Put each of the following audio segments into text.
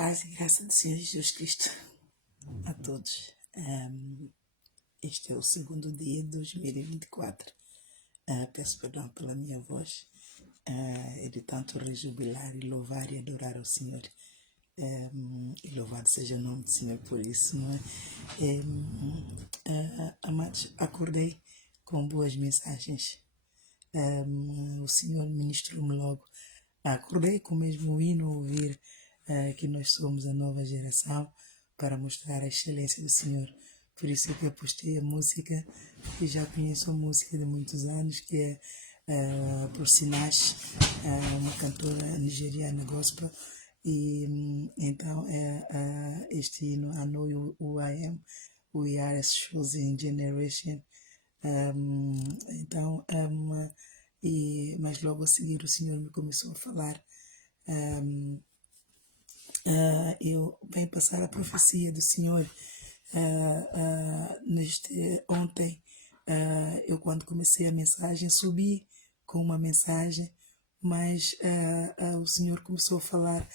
Paz e graça do Senhor Jesus Cristo a todos. Este é o segundo dia de 2024. Peço perdão pela minha voz. É de tanto rejubilar e louvar e adorar ao Senhor. E louvado seja o nome do Senhor por isso, não é? Amados, acordei com boas mensagens. O Senhor ministrou-me logo. Acordei com o mesmo hino a ouvir que nós somos a nova geração para mostrar a excelência do Senhor. Por isso que eu postei a música, que já conheço a música de muitos anos, que é por Sinach, uma cantora nigeriana gospel. E então este hino, I Know Who I Am, We Are a Chosen Generation. Mas logo a seguir o Senhor me começou a falar. Eu venho passar a profecia do Senhor. Ontem, eu quando comecei a mensagem, subi com uma mensagem, mas o Senhor começou a falar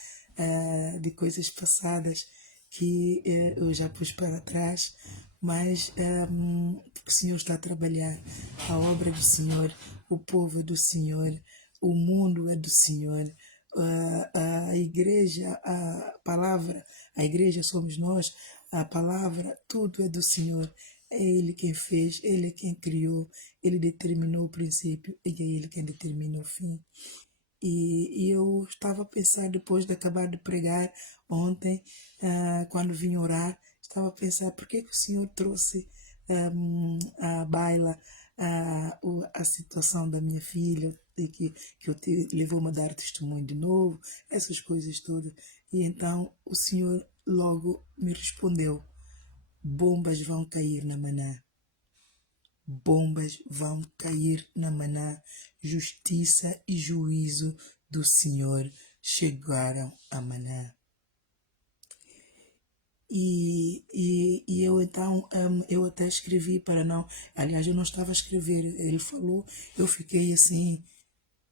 de coisas passadas que eu já pus para trás, mas o Senhor está a trabalhar, a obra do Senhor, o povo é do Senhor, o mundo é do Senhor, a igreja, a palavra, a igreja somos nós, a palavra, tudo é do Senhor. É Ele quem fez, Ele é quem criou, Ele determinou o princípio e é Ele quem determina o fim. E eu estava a pensar, depois de acabar de pregar ontem, quando vim orar, estava a pensar por que o Senhor trouxe à baila a situação da minha filha, e que levou-me a dar testemunho de novo, essas coisas todas. E então o Senhor logo me respondeu: bombas vão cair na Maná. Bombas vão cair na Maná. Justiça e juízo do Senhor chegaram a Maná. E eu então, eu até escrevi para não... Aliás, eu não estava a escrever. Ele falou, eu fiquei assim...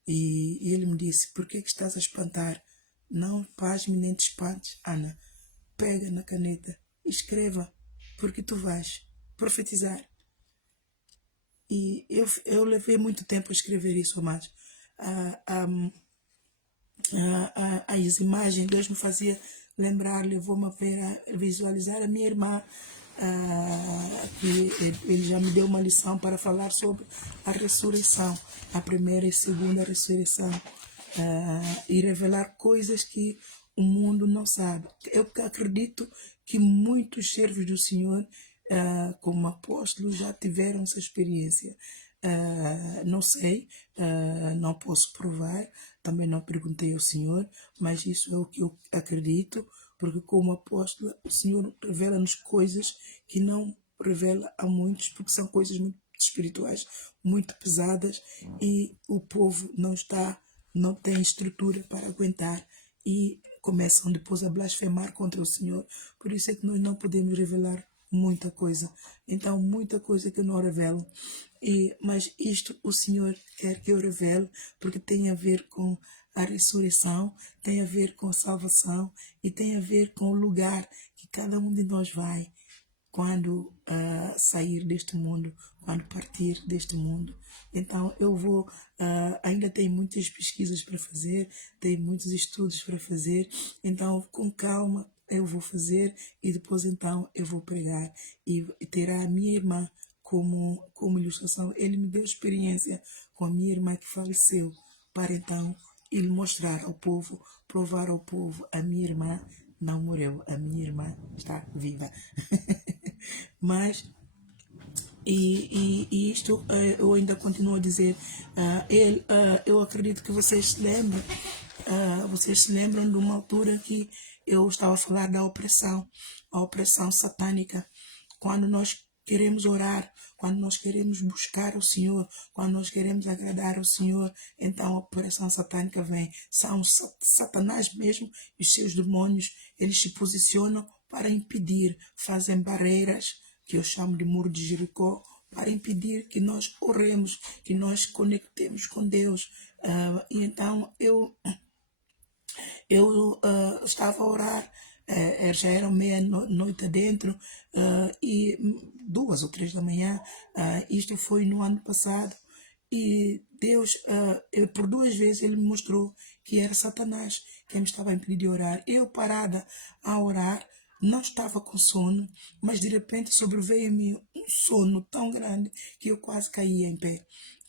E ele me disse: por que estás a espantar? Não pasme nem te espantes, Ana. Pega na caneta, escreva, porque tu vais profetizar. E eu levei muito tempo a escrever isso, mas as imagens, Deus me fazia lembrar, levou-me a ver, a visualizar a minha irmã, que ele já me deu uma lição para falar sobre a ressurreição, a primeira e segunda ressurreição, e revelar coisas que o mundo não sabe. Eu acredito que muitos servos do Senhor, como apóstolos, já tiveram essa experiência. Não sei, não posso provar, também não perguntei ao Senhor, mas isso é o que eu acredito, porque como apóstolo o Senhor revela-nos coisas que não revela a muitos, porque são coisas muito espirituais, muito pesadas, e o povo não tem estrutura para aguentar e começam depois a blasfemar contra o Senhor. Por isso é que nós não podemos revelar muita coisa. Então, muita coisa que eu não revelo. Mas isto o Senhor quer que eu revele, porque tem a ver com a ressurreição, tem a ver com a salvação e tem a ver com o lugar que cada um de nós vai quando sair deste mundo, quando partir deste mundo. Então eu vou, ainda tenho muitas pesquisas para fazer, tenho muitos estudos para fazer, então com calma eu vou fazer e depois então eu vou pregar e terá a minha irmã como ilustração. Ele me deu experiência com a minha irmã que faleceu, para então ele mostrar ao povo, provar ao povo: a minha irmã não morreu, a minha irmã está viva. Mas isto eu ainda continuo a dizer, eu acredito que vocês se lembram de uma altura que eu estava a falar da opressão, a opressão satânica, quando nós queremos orar, quando nós queremos buscar o Senhor, quando nós queremos agradar ao Senhor, então a opressão satânica vem. São Satanás mesmo e os seus demônios, eles se posicionam para impedir, fazem barreiras, que eu chamo de muro de Jericó, para impedir que nós oremos, que nós conectemos com Deus. E então eu Eu estava a orar, já era meia-noite adentro, e 2 ou 3 da manhã. Isto foi no ano passado. E Deus, por 2 vezes, Ele me mostrou que era Satanás quem me estava a impedir de orar. Eu parada a orar, não estava com sono, mas de repente sobreveio-me um sono tão grande que eu quase caía em pé.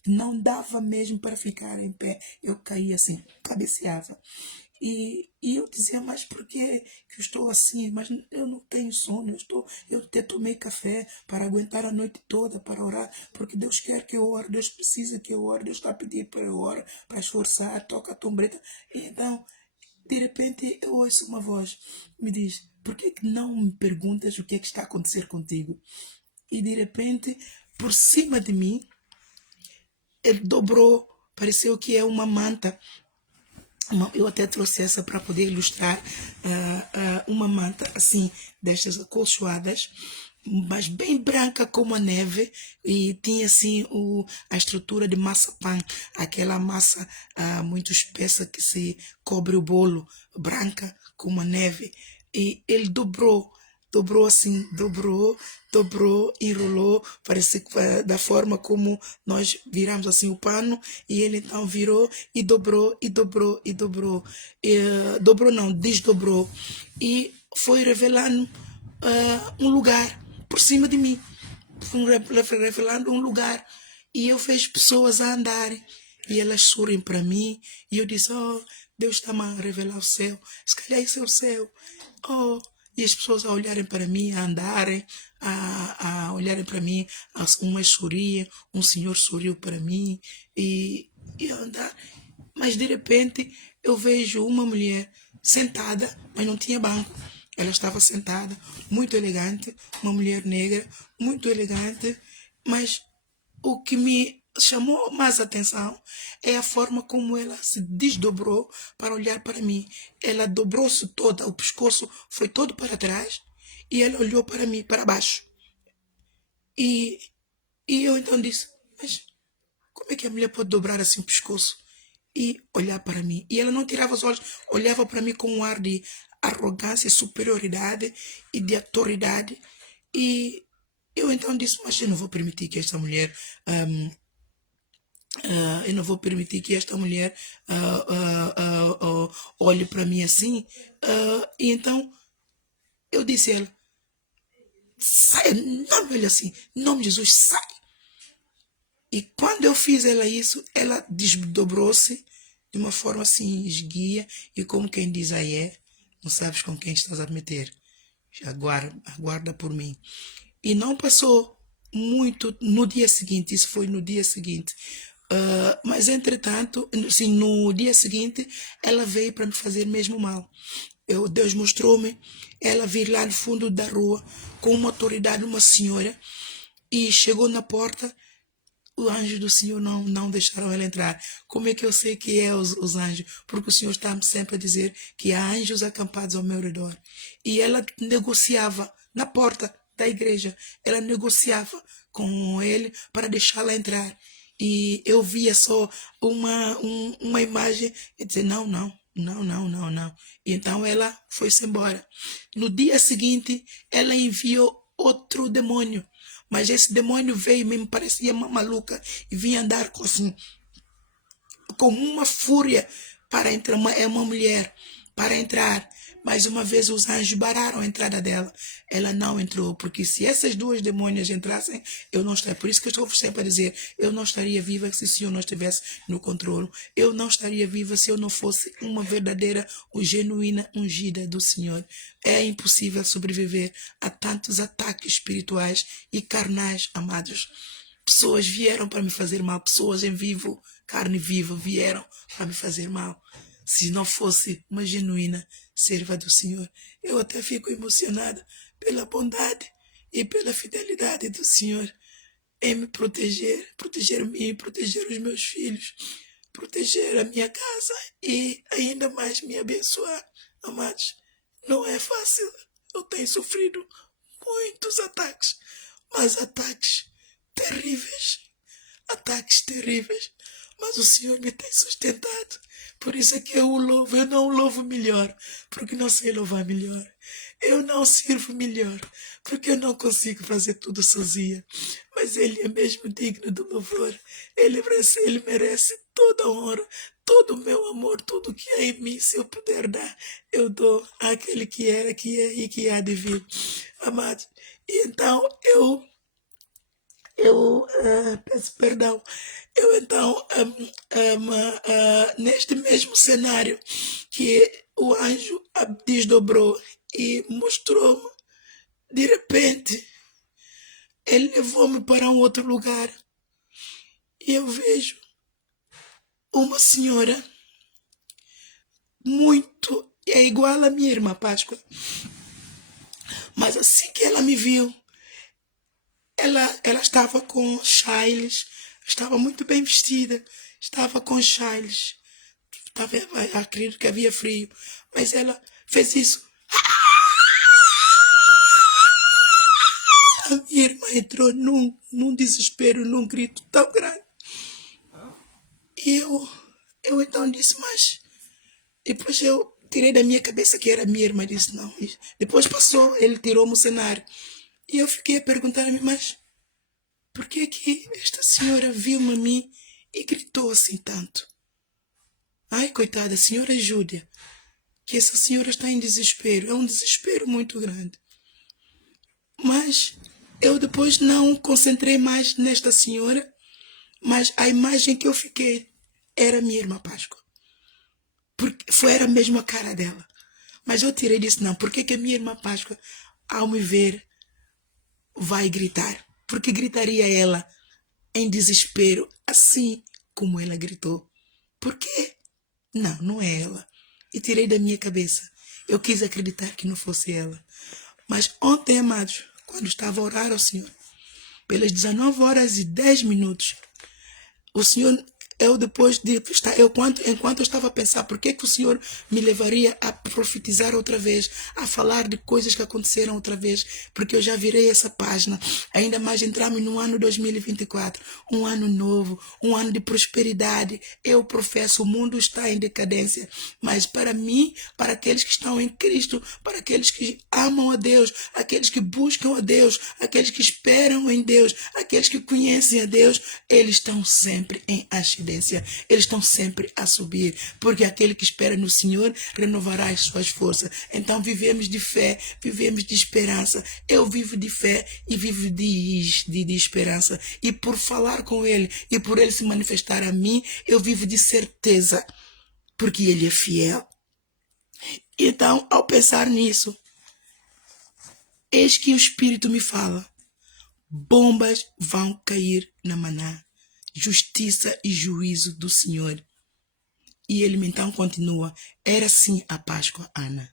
Não dava mesmo para ficar em pé. Eu caía assim, cabeceava. E eu dizia, mas por que que eu estou assim? Mas eu não tenho sono, eu até tomei café para aguentar a noite toda, para orar, porque Deus quer que eu ore, Deus precisa que eu ore, Deus está a pedir para eu orar, para esforçar, toca a trombeta. Então, de repente, eu ouço uma voz, me diz, por que que não me perguntas o que é que está a acontecer contigo? E de repente, por cima de mim, ele dobrou, pareceu que é uma manta. Eu até trouxe essa para poder ilustrar, uma manta assim, destas acolchoadas, mas bem branca como a neve, e tinha assim a estrutura de massa pan, aquela massa muito espessa que se cobre o bolo, branca como a neve. E ele dobrou assim, dobrou, enrolou, parece que da forma como nós viramos assim o pano, e ele então virou e dobrou, e dobrou, e dobrou. Dobrou não, desdobrou. E foi revelando um lugar por cima de mim. Foi revelando um lugar. E eu vejo pessoas a andarem. E elas sorriem para mim. E eu disse, oh, Deus está-me a revelar o céu. Se calhar isso é o céu. Oh, e as pessoas a olharem para mim, a andarem, a olharem para mim, umas sorriem, um senhor sorriu para mim, e a andar. Mas de repente eu vejo uma mulher sentada, mas não tinha banco. Ela estava sentada, muito elegante, uma mulher negra, muito elegante, mas o que me chamou mais atenção é a forma como ela se desdobrou para olhar para mim. Ela dobrou-se toda, o pescoço foi todo para trás, e ela olhou para mim, para baixo. E, e eu então disse, mas como é que a mulher pode dobrar assim o pescoço e olhar para mim? E ela não tirava os olhos, olhava para mim com um ar de arrogância, superioridade e de autoridade. E eu então disse, mas eu não vou permitir que esta mulher eu não vou permitir que esta mulher olhe para mim assim. E então eu disse a ela, sai, não me olhe assim, em nome de Jesus, sai. E quando eu fiz ela isso, ela desdobrou-se de uma forma assim esguia, e como quem diz aí não sabes com quem estás a meter. Aguarda por mim. E não passou muito no dia seguinte, isso foi no dia seguinte. Mas entretanto, assim, no dia seguinte, ela veio para me fazer mesmo mal. Deus mostrou-me ela vir lá no fundo da rua com uma autoridade, uma senhora, e chegou na porta. O anjo do Senhor não deixaram ela entrar. Como é que eu sei que é os anjos? Porque o Senhor está sempre a dizer que há anjos acampados ao meu redor. E ela negociava na porta da igreja. Ela negociava com ele para deixá-la entrar. E eu via só uma imagem e dizer, não, não, não, não, não, não. E então ela foi-se embora. No dia seguinte, ela enviou outro demônio, mas esse demônio veio, me parecia uma maluca, e vinha andar assim, com uma fúria para entrar. É uma mulher para entrar. Mais uma vez os anjos bararam a entrada dela. Ela não entrou, porque se essas duas demônias entrassem, eu não estaria. Por isso que eu estou sempre a dizer, eu não estaria viva se o Senhor não estivesse no controle. Eu não estaria viva se eu não fosse uma verdadeira, genuína ungida do Senhor. É impossível sobreviver a tantos ataques espirituais e carnais, amados. Pessoas vieram para me fazer mal, pessoas em vivo, carne viva, vieram para me fazer mal. Se não fosse uma genuína serva do Senhor, eu até fico emocionada pela bondade e pela fidelidade do Senhor em me proteger-me, proteger os meus filhos, proteger a minha casa e ainda mais me abençoar. Amados, não é fácil. Eu tenho sofrido muitos ataques, mas ataques terríveis, mas o Senhor me tem sustentado. Por isso é que eu o louvo. Eu não o louvo melhor, porque não sei louvar melhor. Eu não sirvo melhor, porque eu não consigo fazer tudo sozinha. Mas Ele é mesmo digno do louvor. Ele merece toda a honra, todo o meu amor, tudo que é em mim. Se eu puder dar, eu dou àquele que era, que é e que há de vir. Amados, e então peço perdão. Eu então, neste mesmo cenário que o anjo desdobrou e mostrou-me, de repente, ele levou-me para um outro lugar e eu vejo uma senhora muito, é igual à minha irmã Páscoa, mas assim que ela me viu, ela estava com chales, estava muito bem vestida, estava com chales, estava, acredito que havia frio, mas ela fez isso. A minha irmã entrou num desespero, num grito tão grande. E eu então disse, mas... Depois eu tirei da minha cabeça que era minha irmã, disse não. E depois passou, ele tirou-me o cenário. E eu fiquei a perguntar-me, mas por que esta senhora viu-me a mim e gritou assim tanto? Ai, coitada, senhora Júlia, que essa senhora está em desespero. É um desespero muito grande. Mas eu depois não concentrei mais nesta senhora, mas a imagem que eu fiquei era minha irmã Páscoa. Porque era mesmo a cara dela. Mas eu tirei disso, não. Por que a minha irmã Páscoa, ao me ver, vai gritar? Porque gritaria ela em desespero, assim como ela gritou. Por quê? Não, não é ela. E tirei da minha cabeça. Eu quis acreditar que não fosse ela. Mas ontem, amados, quando estava a orar ao Senhor, pelas 19h10, o Senhor, eu depois de estar, enquanto eu estava a pensar por que o Senhor me levaria a profetizar outra vez, a falar de coisas que aconteceram outra vez, porque eu já virei essa página, ainda mais entramos no ano 2024, um ano novo, um ano de prosperidade. Eu professo, o mundo está em decadência, mas para mim, para aqueles que estão em Cristo, para aqueles que amam a Deus, aqueles que buscam a Deus, aqueles que esperam em Deus, aqueles que conhecem a Deus, eles estão sempre em ascendência, eles estão sempre a subir, porque aquele que espera no Senhor renovará as suas forças. Então vivemos de fé, vivemos de esperança. Eu vivo de fé e vivo de esperança, e por falar com Ele e por Ele se manifestar a mim, eu vivo de certeza, porque Ele é fiel. Então, ao pensar nisso, eis que o Espírito me fala: bombas vão cair na Maná, justiça e juízo do Senhor. E ele então continua: era assim a Páscoa, Ana.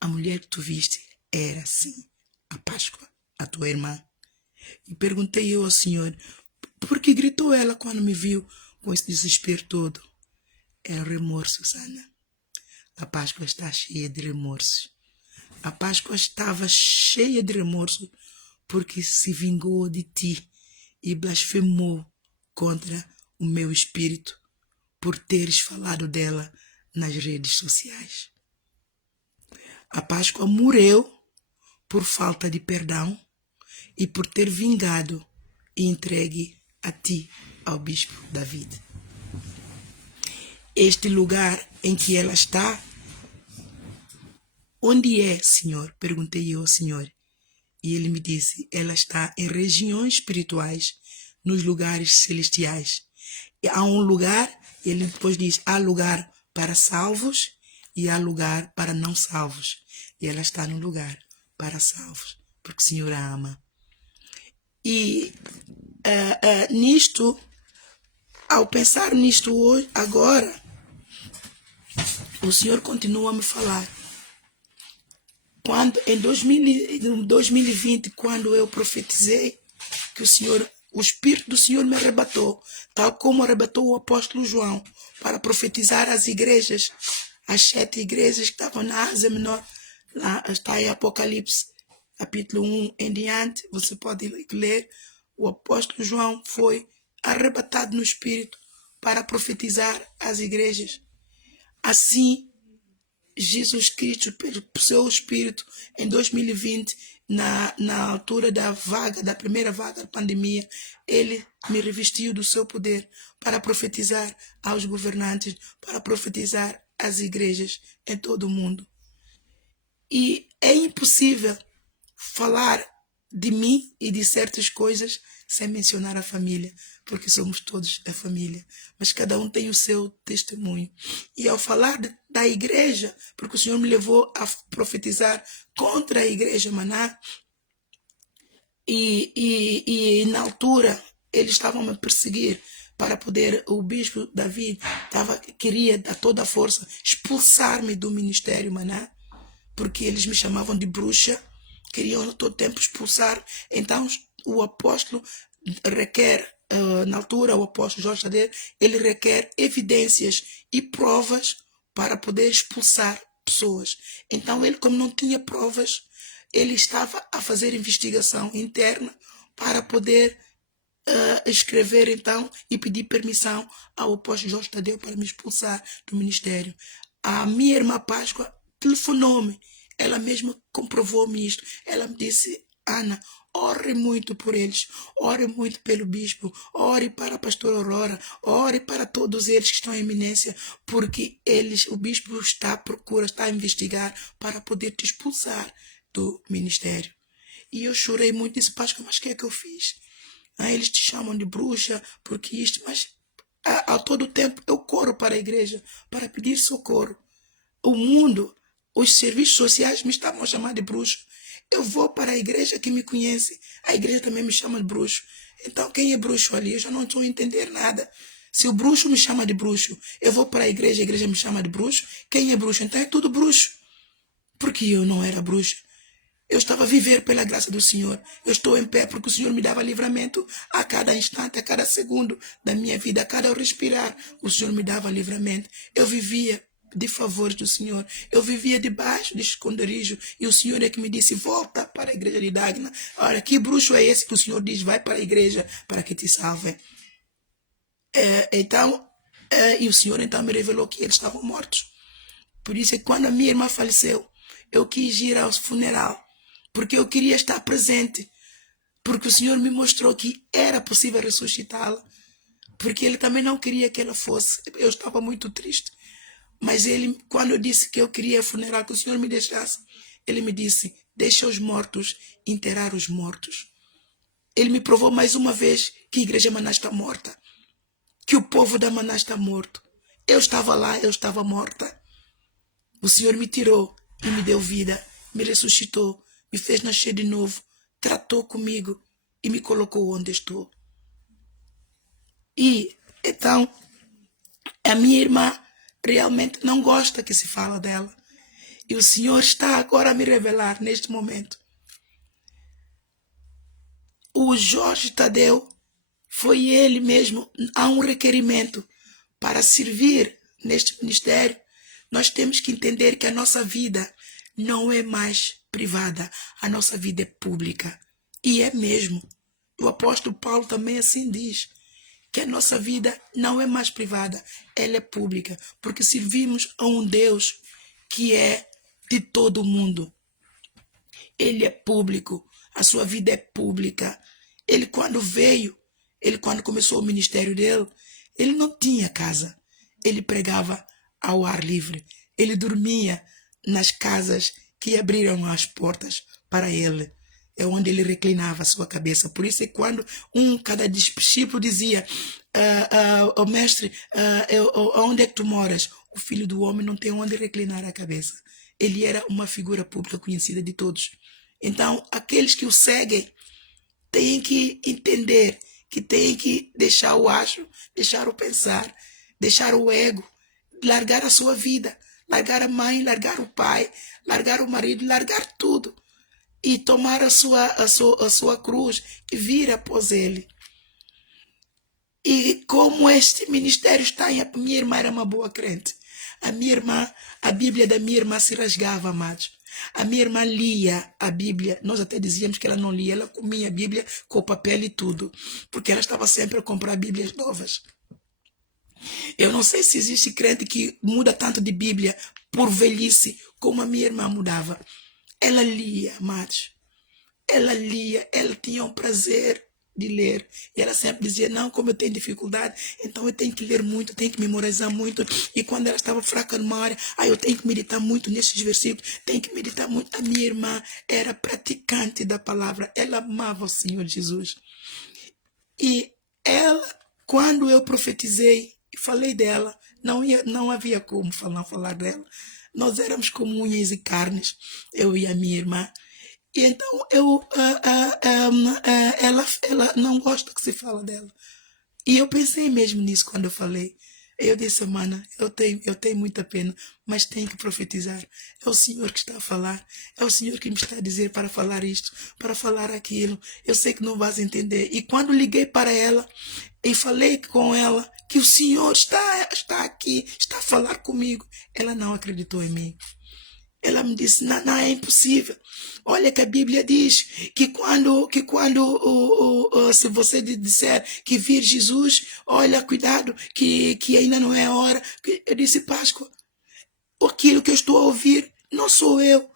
A mulher que tu viste era assim a Páscoa, a tua irmã. E perguntei eu ao Senhor, por que gritou ela quando me viu com esse desespero todo? É remorso, Ana. A Páscoa está cheia de remorsos. A Páscoa estava cheia de remorso porque se vingou de ti e blasfemou contra o meu espírito por teres falado dela nas redes sociais. A Páscoa morreu por falta de perdão e por ter vingado e entregue a ti, ao bispo David. Este lugar em que ela está, onde é, Senhor? Perguntei eu ao Senhor. E ele me disse, ela está em regiões espirituais, nos lugares celestiais. E há um lugar, ele depois diz, há lugar para salvos e há lugar para não salvos. E ela está no lugar para salvos, porque o Senhor a ama. E nisto, ao pensar nisto hoje, agora, o Senhor continua a me falar. Quando, em 2020, quando eu profetizei que o Espírito do Senhor me arrebatou, tal como arrebatou o apóstolo João, para profetizar às igrejas, as 7 igrejas que estavam na Ásia Menor, lá está em Apocalipse, capítulo 1 em diante, você pode ler, o apóstolo João foi arrebatado no Espírito para profetizar às igrejas. Assim, Jesus Cristo, pelo seu Espírito, em 2020, na altura da primeira vaga da pandemia, ele me revestiu do seu poder para profetizar aos governantes, para profetizar às igrejas em todo o mundo. E é impossível falar de mim e de certas coisas sem mencionar a família, porque somos todos a família, mas cada um tem o seu testemunho. E ao falar da igreja, porque o Senhor me levou a profetizar contra a igreja Maná, e na altura eles estavam a me perseguir para poder, o bispo Davi queria dar toda a força expulsar-me do ministério Maná, porque eles me chamavam de bruxa, queriam todo tempo expulsar. Então o apóstolo requer, na altura o apóstolo Jorge Tadeu, ele requer evidências e provas para poder expulsar pessoas. Então ele, como não tinha provas, ele estava a fazer investigação interna para poder escrever então e pedir permissão ao apóstolo Jorge Tadeu para me expulsar do ministério. A minha irmã Páscoa telefonou-me, ela mesma comprovou-me isto. Ela me disse: Ana, ore muito por eles, ore muito pelo bispo, ore para a pastora Aurora, ore para todos eles que estão em eminência, porque o bispo está à procura, está a investigar para poder te expulsar do ministério. E eu chorei muito, disse: Páscoa, mas o que é que eu fiz? Eles te chamam de bruxa, porque isto, mas a todo tempo eu corro para a igreja para pedir socorro. O mundo, os serviços sociais me estavam a chamar de bruxo. Eu vou para a igreja que me conhece, a igreja também me chama de bruxo. Então quem é bruxo ali? Eu já não estou a entender nada. Se o bruxo me chama de bruxo, eu vou para a igreja me chama de bruxo. Quem é bruxo? Então é tudo bruxo. Porque eu não era bruxa. Eu estava a viver pela graça do Senhor. Eu estou em pé porque o Senhor me dava livramento a cada instante, a cada segundo da minha vida, a cada eu respirar. O Senhor me dava livramento. Eu vivia de favores do Senhor. Eu vivia debaixo de esconderijo. E o Senhor é que me disse: volta para a igreja de Dagna. Olha, que bruxo é esse que o Senhor diz: vai para a igreja para que te salve. E o Senhor então me revelou que eles estavam mortos. Por isso é que quando a minha irmã faleceu, eu quis ir ao funeral, porque eu queria estar presente, porque o Senhor me mostrou que era possível ressuscitá-la, porque Ele também não queria que ela fosse. Eu estava muito triste, mas Ele, quando eu disse que eu queria funeral, que o Senhor me deixasse, Ele me disse: deixa os mortos enterrar os mortos. Ele me provou mais uma vez que a igreja Maná está morta, que o povo da Maná está morto. Eu estava lá, eu estava morta. O Senhor me tirou e me deu vida, me ressuscitou, me fez nascer de novo, tratou comigo e me colocou onde estou. E então, a minha irmã realmente não gosta que se fala dela. E o Senhor está agora a me revelar neste momento. O Jorge Tadeu, foi ele mesmo, há um requerimento para servir neste ministério. Nós temos que entender que a nossa vida não é mais privada, a nossa vida é pública. E é mesmo. O apóstolo Paulo também assim diz, que a nossa vida não é mais privada, ela é pública, porque servimos a um Deus que é de todo o mundo. Ele é público, a sua vida é pública. Ele quando começou o ministério dele, ele não tinha casa. Ele pregava ao ar livre. Ele dormia nas casas que abriram as portas para ele. É onde ele reclinava a sua cabeça. Por isso é que quando cada discípulo dizia: "Oh, mestre, onde é que tu moras?" O filho do homem não tem onde reclinar a cabeça. Ele era uma figura pública conhecida de todos. Então, aqueles que o seguem têm que entender que têm que deixar o acho, deixar o pensar, deixar o ego, largar a sua vida, largar a mãe, largar o pai, largar o marido, largar tudo e tomar a sua cruz e vir após ele. E como este ministério está em... Minha irmã era uma boa crente. A minha irmã, a Bíblia da minha irmã se rasgava, amados. A minha irmã lia a Bíblia. Nós até dizíamos que ela não lia, ela comia a Bíblia com o papel e tudo, porque ela estava sempre a comprar Bíblias novas. Eu não sei se existe crente que muda tanto de Bíblia por velhice como a minha irmã mudava. Ela lia, amados. Ela lia, ela tinha um prazer de ler. E ela sempre dizia, não, como eu tenho dificuldade, então eu tenho que ler muito, tenho que memorizar muito. E quando ela estava fraca numa área, eu tenho que meditar muito nesses versículos, tenho que meditar muito. A minha irmã era praticante da palavra, ela amava o Senhor Jesus. E ela, quando eu profetizei e falei dela, não havia como falar dela. Nós éramos como unhas e carnes, eu e a minha irmã. E então ela não gosta que se fala dela. E eu pensei mesmo nisso quando eu falei. Eu disse, mana, eu tenho muita pena, mas tenho que profetizar. É o Senhor que está a falar. É o Senhor que me está a dizer para falar isto, para falar aquilo. Eu sei que não vais entender. E quando liguei para ela e falei com ela que o Senhor está aqui, está a falar comigo, ela não acreditou em mim. Ela me disse, não, é impossível. Olha que a Bíblia diz que quando se você disser que vir Jesus, olha, cuidado, que ainda não é hora. Eu disse, Páscoa, aquilo que eu estou a ouvir não sou eu.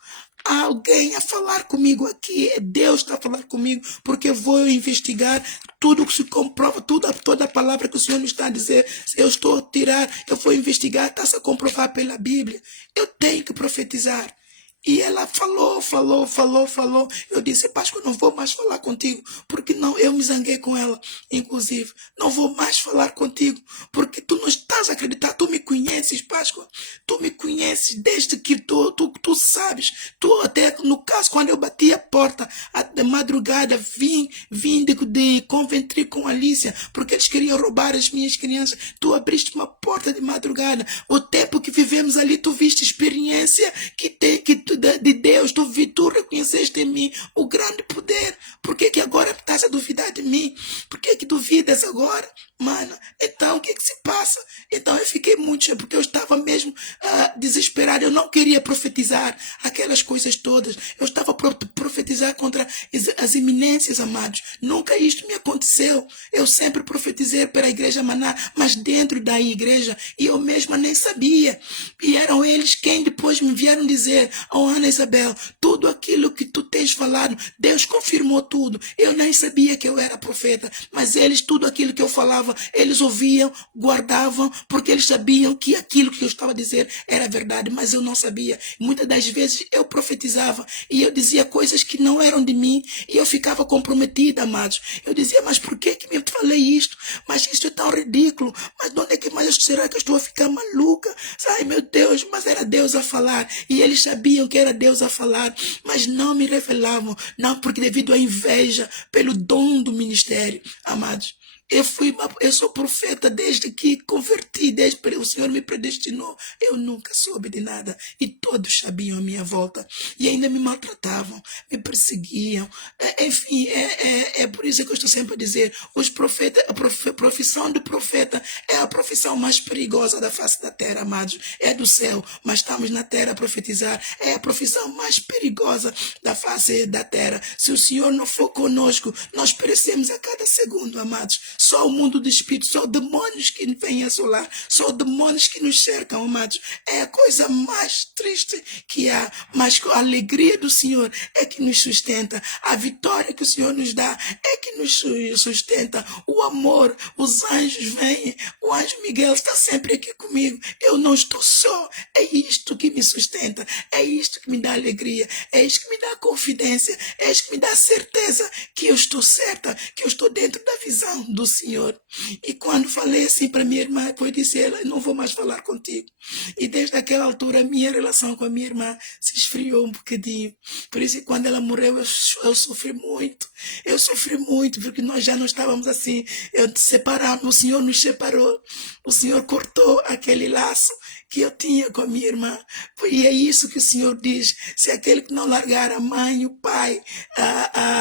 Há alguém a falar comigo aqui, Deus está a falar comigo, porque eu vou investigar tudo que se comprova, toda a palavra que o Senhor me está a dizer, eu estou a tirar, eu vou investigar, está-se a comprovar pela Bíblia. Eu tenho que profetizar. E ela falou. Eu disse, Páscoa, não vou mais falar contigo, porque não, eu me zanguei com ela, inclusive. Não vou mais falar contigo, porque tu não estás a acreditar, tu me conheces, Páscoa. Tu me conheces desde que tu sabes. Tu até, no caso, quando eu bati a porta de madrugada, vim de Coventry com Alicia, porque eles queriam roubar as minhas crianças. Tu abriste uma porta de madrugada. O tempo que vivemos ali, tu viste experiência de Deus, tu reconheceste em mim o grande poder. Por que agora estás a duvidar de mim? Por que duvidas agora? Mano, então o que se passa? Então eu fiquei muito, porque eu estava mesmo desesperado. Eu não queria profetizar aquelas coisas todas. Eu estava a profetizar contra as iminências, amados. Nunca isto me aconteceu. Eu sempre profetizei para a igreja Maná, mas dentro da igreja, e eu mesma nem sabia. E eram eles quem depois me vieram dizer, Ana Isabel, tudo aquilo que tu tens falado, Deus confirmou tudo. Eu nem sabia que eu era profeta, mas eles, tudo aquilo que eu falava, eles ouviam, guardavam, porque eles sabiam que aquilo que eu estava a dizer era verdade, mas eu não sabia. Muitas das vezes eu profetizava e eu dizia coisas que não eram de mim e eu ficava comprometida, amados. Eu dizia, mas por que me falei isto? Mas isto é tão ridículo. Mas de onde é que mais será que eu estou a ficar maluca? Ai, meu Deus, mas era Deus a falar e eles sabiam que era Deus a falar, mas não me revelavam, não, porque devido à inveja, pelo dom do ministério, amados. Eu sou profeta desde que converti, desde que o Senhor me predestinou. Eu nunca soube de nada e todos sabiam a minha volta e ainda me maltratavam, me perseguiam. Enfim, é por isso que eu estou sempre a dizer, os profetas, a profissão de profeta é a profissão mais perigosa da face da terra, amados. É do céu, mas estamos na terra a profetizar. É a profissão mais perigosa da face da terra. Se o Senhor não for conosco, nós perecemos a cada segundo, amados. Só o mundo do espírito, só demônios que vêm assolar, só demônios que nos cercam, amados. É a coisa mais triste que há, mas a alegria do Senhor é que nos sustenta. A vitória que o Senhor nos dá é que nos sustenta. O amor, os anjos vêm, o anjo Miguel está sempre aqui comigo. Eu não estou só. É isto que me sustenta, é isto que me dá alegria, é isto que me dá confidência, é isto que me dá certeza que eu estou certa, que eu estou dentro da visão do Senhor. E quando falei assim para minha irmã, eu disse ela, não vou mais falar contigo. E desde aquela altura, a minha relação com a minha irmã se esfriou um bocadinho. Por isso, quando ela morreu, eu sofri muito. Eu sofri muito, porque nós já não estávamos assim, separamos, o Senhor nos separou. O Senhor cortou aquele laço que eu tinha com a minha irmã. E é isso que o Senhor diz: se aquele que não largar a mãe, o pai,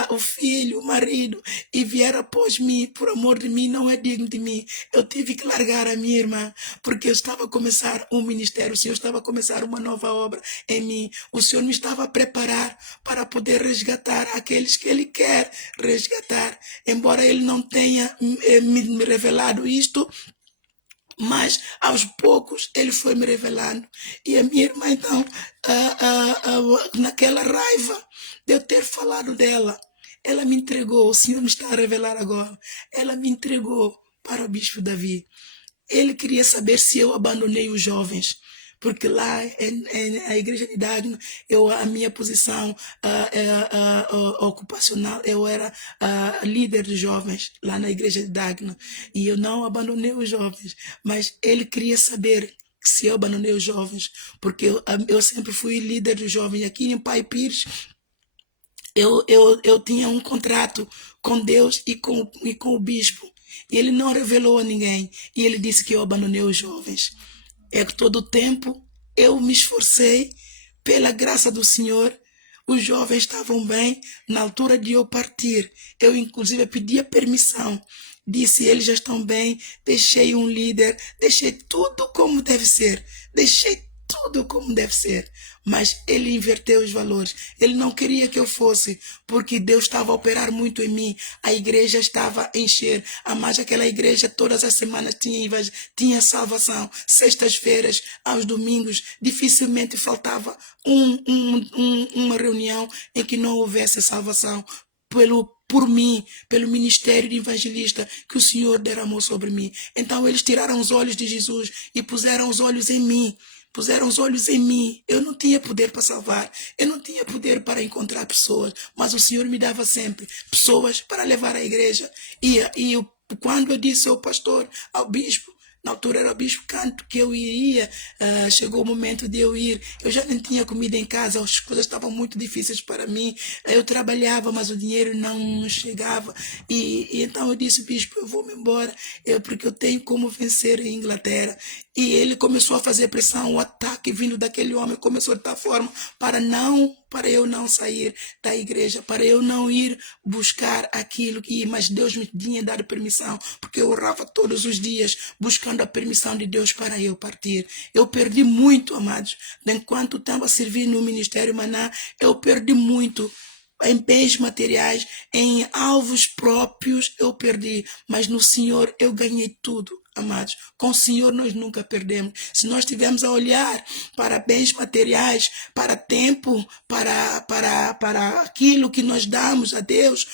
o filho, o marido, e vier após mim, por amor de mim, não é digno de mim. Eu tive que largar a minha irmã, porque eu estava a começar um ministério, o Senhor estava a começar uma nova obra em mim. O Senhor me estava a preparar para poder resgatar aqueles que Ele quer resgatar. Embora Ele não tenha me revelado isto, mas aos poucos Ele foi me revelando. E a minha irmã, então, naquela raiva de eu ter falado dela, ela me entregou. O Senhor me está a revelar agora. Ela me entregou para o bispo Davi. Ele queria saber se eu abandonei os jovens, porque lá na igreja de Dagno, a minha posição ocupacional, eu era líder de jovens lá na igreja de Dagno, e eu não abandonei os jovens, mas ele queria saber se eu abandonei os jovens, porque eu sempre fui líder de jovens. Aqui em Pai Pires, eu tinha um contrato com Deus e com o bispo. E ele não revelou a ninguém. E ele disse que eu abandonei os jovens. É que todo o tempo eu me esforcei pela graça do Senhor. Os jovens estavam bem. Na altura de eu partir, eu inclusive pedi a permissão. Disse: eles já estão bem. Deixei um líder. Deixei tudo como deve ser. Deixei tudo como deve ser. Mas ele inverteu os valores. Ele não queria que eu fosse, porque Deus estava a operar muito em mim. A igreja estava a encher. Mas aquela igreja todas as semanas tinha salvação. Sextas-feiras, aos domingos, dificilmente faltava uma reunião em que não houvesse salvação. Por mim, pelo ministério de evangelista que o Senhor derramou sobre mim. Então eles tiraram os olhos de Jesus e puseram os olhos em mim. Puseram os olhos em mim. Eu não tinha poder para salvar. Eu não tinha poder para encontrar pessoas. Mas o Senhor me dava sempre pessoas para levar à igreja. Quando eu disse ao pastor, ao bispo, na altura era o bispo Canto, que eu iria, chegou o momento de eu ir. Eu já não tinha comida em casa, as coisas estavam muito difíceis para mim. Eu trabalhava, mas o dinheiro não chegava. E então eu disse: bispo, eu vou me embora, porque eu tenho como vencer em Inglaterra. E ele começou a fazer pressão. O ataque vindo daquele homem começou de tal forma para eu não sair da igreja, para eu não ir buscar aquilo mas Deus me tinha dado permissão, porque eu orava todos os dias buscando a permissão de Deus para eu partir. Eu perdi muito, amados. Enquanto estava a servir no Ministério Maná, eu perdi muito. Em bens materiais, em alvos próprios, eu perdi. Mas no Senhor eu ganhei tudo. Amados, com o Senhor nós nunca perdemos. Se nós estivermos a olhar para bens materiais, para tempo, para aquilo que nós damos a Deus,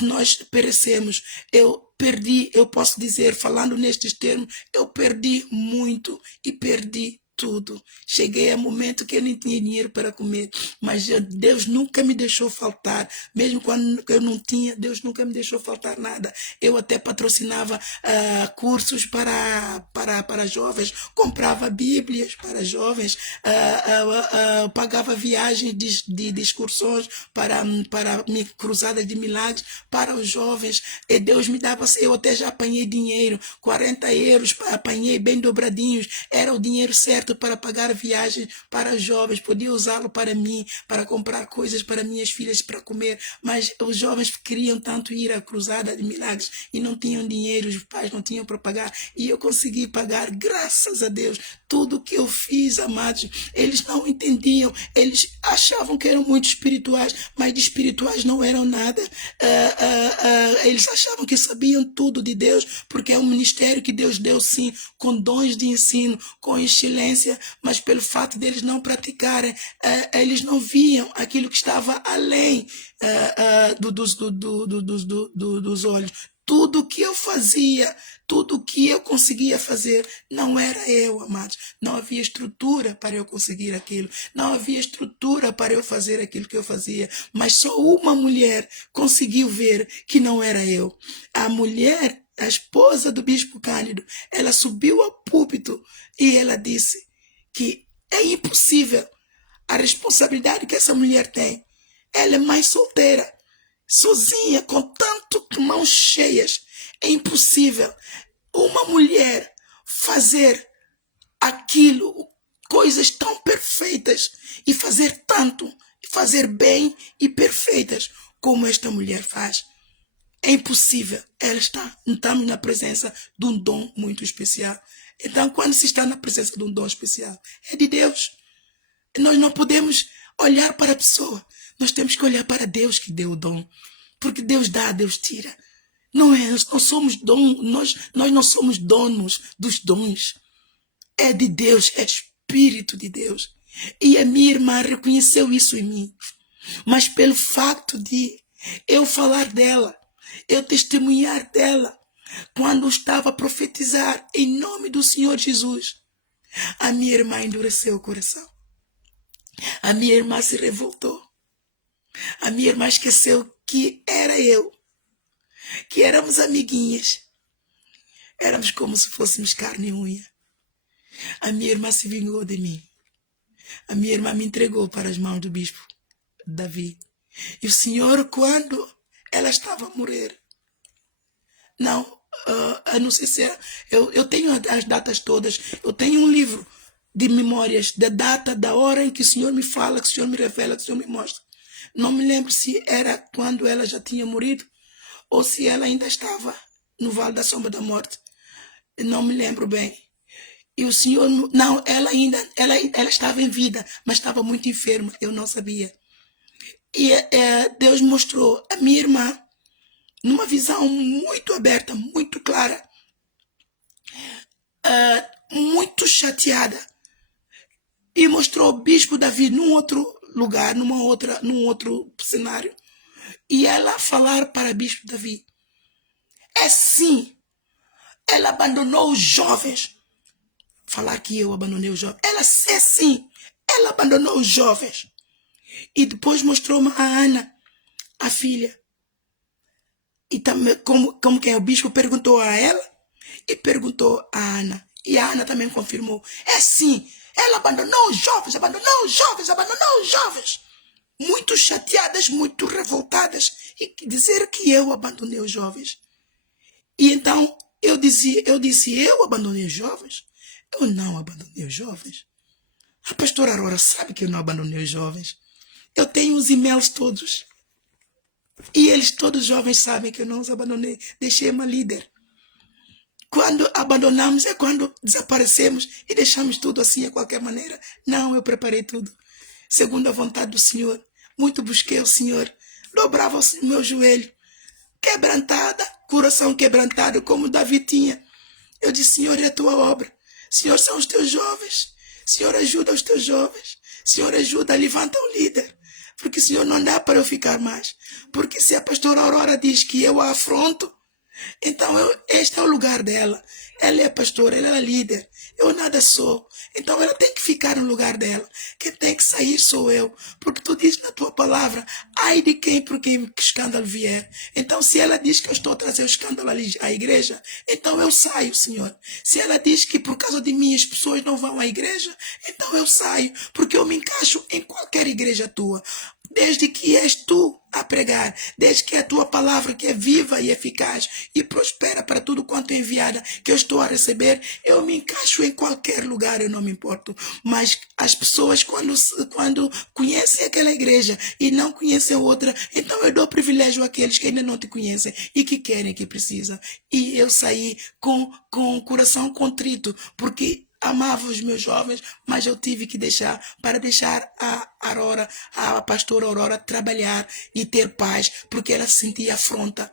nós perecemos. Eu posso dizer, falando nestes termos, eu perdi muito e perdi tudo. Cheguei a momento que eu nem tinha dinheiro para comer, mas Deus nunca me deixou faltar. Mesmo quando eu não tinha, Deus nunca me deixou faltar nada. Eu até patrocinava cursos para jovens, comprava bíblias para jovens, pagava viagens de excursões para cruzadas de milagres para os jovens. E Deus me dava, eu até já apanhei dinheiro, 40 euros, apanhei bem dobradinhos, era o dinheiro certo para pagar viagens para os jovens, podia usá-lo para mim, para comprar coisas para minhas filhas para comer, mas os jovens queriam tanto ir à cruzada de milagres e não tinham dinheiro, os pais não tinham para pagar, e eu consegui pagar, graças a Deus. Tudo que eu fiz, amados, eles não entendiam, eles achavam que eram muito espirituais, mas de espirituais não eram nada. Eles achavam que sabiam tudo de Deus, porque é um ministério que Deus deu, sim, com dons de ensino, com excelência, mas pelo fato deles não praticarem, eles não viam aquilo que estava além dos olhos. Tudo que eu fazia, tudo que eu conseguia fazer, não era eu, amados. Não havia estrutura para eu conseguir aquilo. Não havia estrutura para eu fazer aquilo que eu fazia. Mas só uma mulher conseguiu ver que não era eu. A mulher, a esposa do bispo Cândido, ela subiu ao púlpito e ela disse que é impossível a responsabilidade que essa mulher tem. Ela é mãe solteira, sozinha, com tanto mãos cheias. É impossível uma mulher fazer aquilo, coisas tão perfeitas e fazer tanto, e fazer bem e perfeitas como esta mulher faz. É impossível. Estamos na presença de um dom muito especial. Então, quando se está na presença de um dom especial, é de Deus. Nós não podemos olhar para a pessoa. Nós temos que olhar para Deus que deu o dom. Porque Deus dá, Deus tira. Nós não somos nós não somos donos dos dons. É de Deus, é Espírito de Deus. E a minha irmã reconheceu isso em mim. Mas pelo facto de eu falar dela, eu testemunhar dela, quando estava a profetizar em nome do Senhor Jesus, a minha irmã endureceu o coração. A minha irmã se revoltou. A minha irmã esqueceu que era eu, que éramos amiguinhas. Éramos como se fôssemos carne e unha. A minha irmã se vingou de mim. A minha irmã me entregou para as mãos do bispo Davi. E o Senhor, quando ela estava a morrer, eu não sei se eu tenho as datas todas. Eu tenho um livro de memórias da data, da hora em que o Senhor me fala, que o Senhor me revela, que o Senhor me mostra. Não me lembro se era quando ela já tinha morrido ou se ela ainda estava no Vale da Sombra da Morte. Não me lembro bem. E o Senhor, não, ela estava em vida, mas estava muito enferma, eu não sabia. E Deus mostrou a minha irmã numa visão muito aberta, muito clara, muito chateada. E mostrou o bispo Davi num outro lugar, num outro cenário. E ela falar para o bispo Davi. É sim, ela abandonou os jovens. Falar que eu abandonei os jovens. Ela é sim, ela abandonou os jovens. E depois mostrou-me a Ana, a filha. E também, como quem é o bispo perguntou a ela e perguntou a Ana. E a Ana também confirmou. É sim, ela abandonou os jovens, abandonou os jovens, abandonou os jovens. Muito chateadas, muito revoltadas. E dizer que eu abandonei os jovens. E então eu disse, eu abandonei os jovens? Eu não abandonei os jovens. A pastora Aurora sabe que eu não abandonei os jovens. Eu tenho os e-mails todos. E eles, todos jovens, sabem que eu não os abandonei. Deixei uma líder. Quando abandonamos é quando desaparecemos e deixamos tudo assim, de qualquer maneira. Não, eu preparei tudo. Segundo a vontade do Senhor. Muito busquei o Senhor. Dobrava o meu joelho. Quebrantada, coração quebrantado, como Davi tinha. Eu disse, Senhor, é a tua obra. Senhor, são os teus jovens. Senhor, ajuda os teus jovens. Senhor, ajuda, levanta um líder. Porque, Senhor, não dá para eu ficar mais. Porque se a pastora Aurora diz que eu a afronto, então este é o lugar dela. Ela é a pastora, ela é a líder. Eu nada sou. Então ela tem que ficar no lugar dela. Quem tem que sair sou eu. Porque tu diz na tua palavra, ai de quem por quem escândalo vier. Então se ela diz que eu estou a trazer o escândalo à igreja, então eu saio, Senhor. Se ela diz que por causa de mim as pessoas não vão à igreja, então eu saio. Porque eu me encaixo em qualquer igreja tua. Desde que és tu a pregar, desde que é a tua palavra que é viva e eficaz e prospera para tudo quanto é enviada que eu estou a receber, eu me encaixo em qualquer lugar, eu não me importo. Mas as pessoas quando conhecem aquela igreja e não conhecem outra, então eu dou privilégio àqueles que ainda não te conhecem e que querem, que precisam. E eu saí com o coração contrito, porque amava os meus jovens, mas eu tive que deixar a pastora Aurora trabalhar e ter paz, porque ela sentia afronta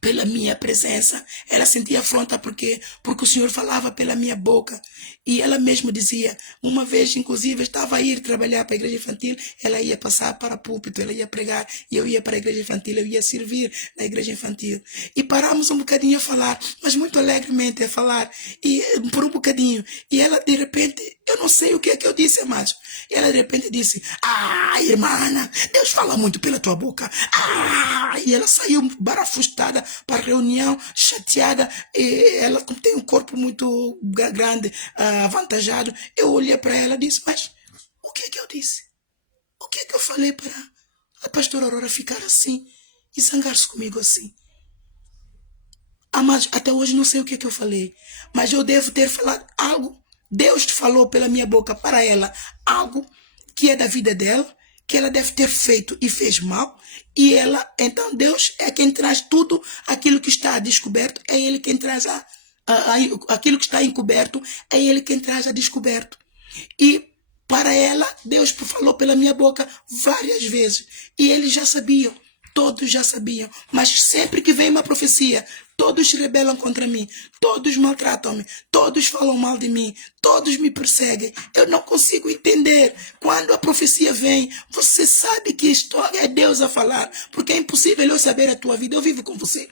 pela minha presença. Ela sentia afronta porque o Senhor falava pela minha boca. E ela mesma dizia, uma vez inclusive estava a ir trabalhar para a igreja infantil, ela ia passar para o púlpito, ela ia pregar, e eu ia para a igreja infantil, eu ia servir na igreja infantil. E paramos um bocadinho a falar, mas muito alegremente a falar, e por um bocadinho. E ela de repente, eu não sei o que é que eu disse, amados. E ela de repente disse, irmã Ana, Deus fala muito pela tua boca. E ela saiu barafustada para a reunião, chateada. E ela tem um corpo muito grande, avantajado. Eu olhei para ela e disse, mas o que é que eu disse? O que é que eu falei para a pastora Aurora ficar assim e zangar-se comigo assim? Mas até hoje não sei o que é que eu falei, mas eu devo ter falado algo Deus falou pela minha boca para ela algo que é da vida dela, que ela deve ter feito e fez mal, e ela, então Deus é quem traz tudo aquilo que está descoberto, é Ele quem traz aquilo que está encoberto, é Ele quem traz a descoberto. E para ela, Deus falou pela minha boca várias vezes, e eles já sabiam. Todos já sabiam, mas sempre que vem uma profecia, todos se rebelam contra mim, todos maltratam-me, todos falam mal de mim, todos me perseguem. Eu não consigo entender. Quando a profecia vem, você sabe que isto é Deus a falar, porque é impossível eu saber a tua vida. Eu vivo com você.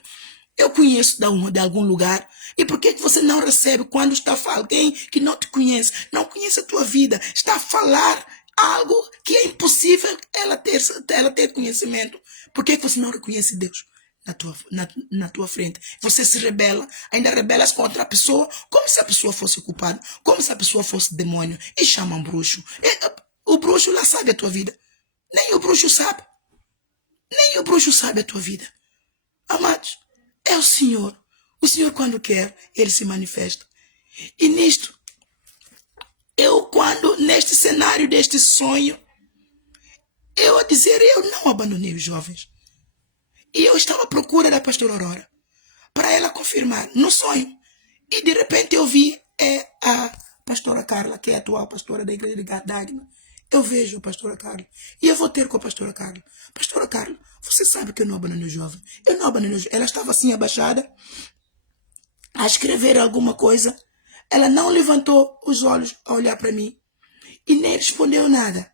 Eu conheço de algum lugar. E por que você não recebe quando está a falar alguém que não te conhece, não conhece a tua vida, está a falar algo que é impossível ela ter conhecimento? Por que você não reconhece Deus na tua frente? Você se rebela, ainda rebelas contra a pessoa, como se a pessoa fosse culpada, como se a pessoa fosse demônio, e chama um bruxo. O bruxo lá sabe a tua vida. Nem o bruxo sabe. Nem o bruxo sabe a tua vida. Amados, é o Senhor. O Senhor, quando quer, Ele se manifesta. E nisto, neste cenário deste sonho, eu não abandonei os jovens. E eu estava à procura da pastora Aurora, para ela confirmar no sonho. E de repente eu vi a pastora Carla, que é a atual pastora da igreja de Gardagna. Eu vejo a pastora Carla. E eu vou ter com a pastora Carla. Pastora Carla, você sabe que eu não abandonei o jovem. Eu não abandonei o jovem. Ela estava assim abaixada, a escrever alguma coisa. Ela não levantou os olhos a olhar para mim e nem respondeu nada.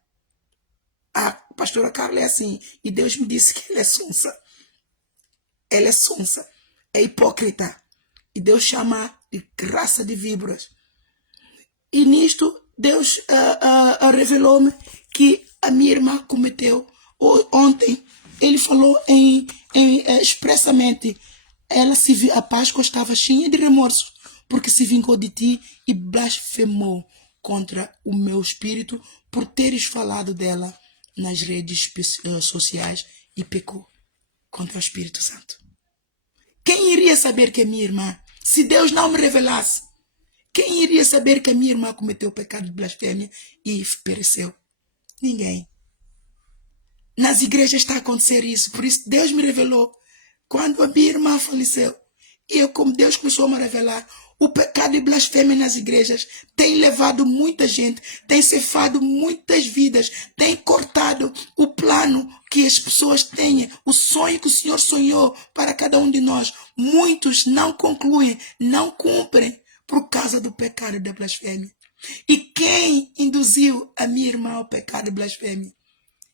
A pastora Carla é assim, e Deus me disse que ela é sonsa. Ela é sonsa, é hipócrita. E Deus chama de raça de víboras. E nisto, Deus revelou-me que a minha irmã cometeu. Ontem, ele falou expressamente, a Páscoa estava cheia de remorso, porque se vingou de ti e blasfemou contra o meu espírito por teres falado dela nas redes sociais e pecou contra o Espírito Santo. Quem iria saber que é minha irmã? Se Deus não me revelasse, quem iria saber que a minha irmã cometeu o pecado de blasfêmia e pereceu? Ninguém. Nas igrejas está a acontecer isso. Por isso Deus me revelou. Quando a minha irmã faleceu, e como Deus começou a me revelar, o pecado de blasfêmia nas igrejas tem levado muita gente, tem cefado muitas vidas, tem cortado o plano que as pessoas têm, o sonho que o Senhor sonhou para cada um de nós. Muitos não concluem, não cumprem por causa do pecado de blasfêmia. E quem induziu a minha irmã ao pecado de blasfêmia?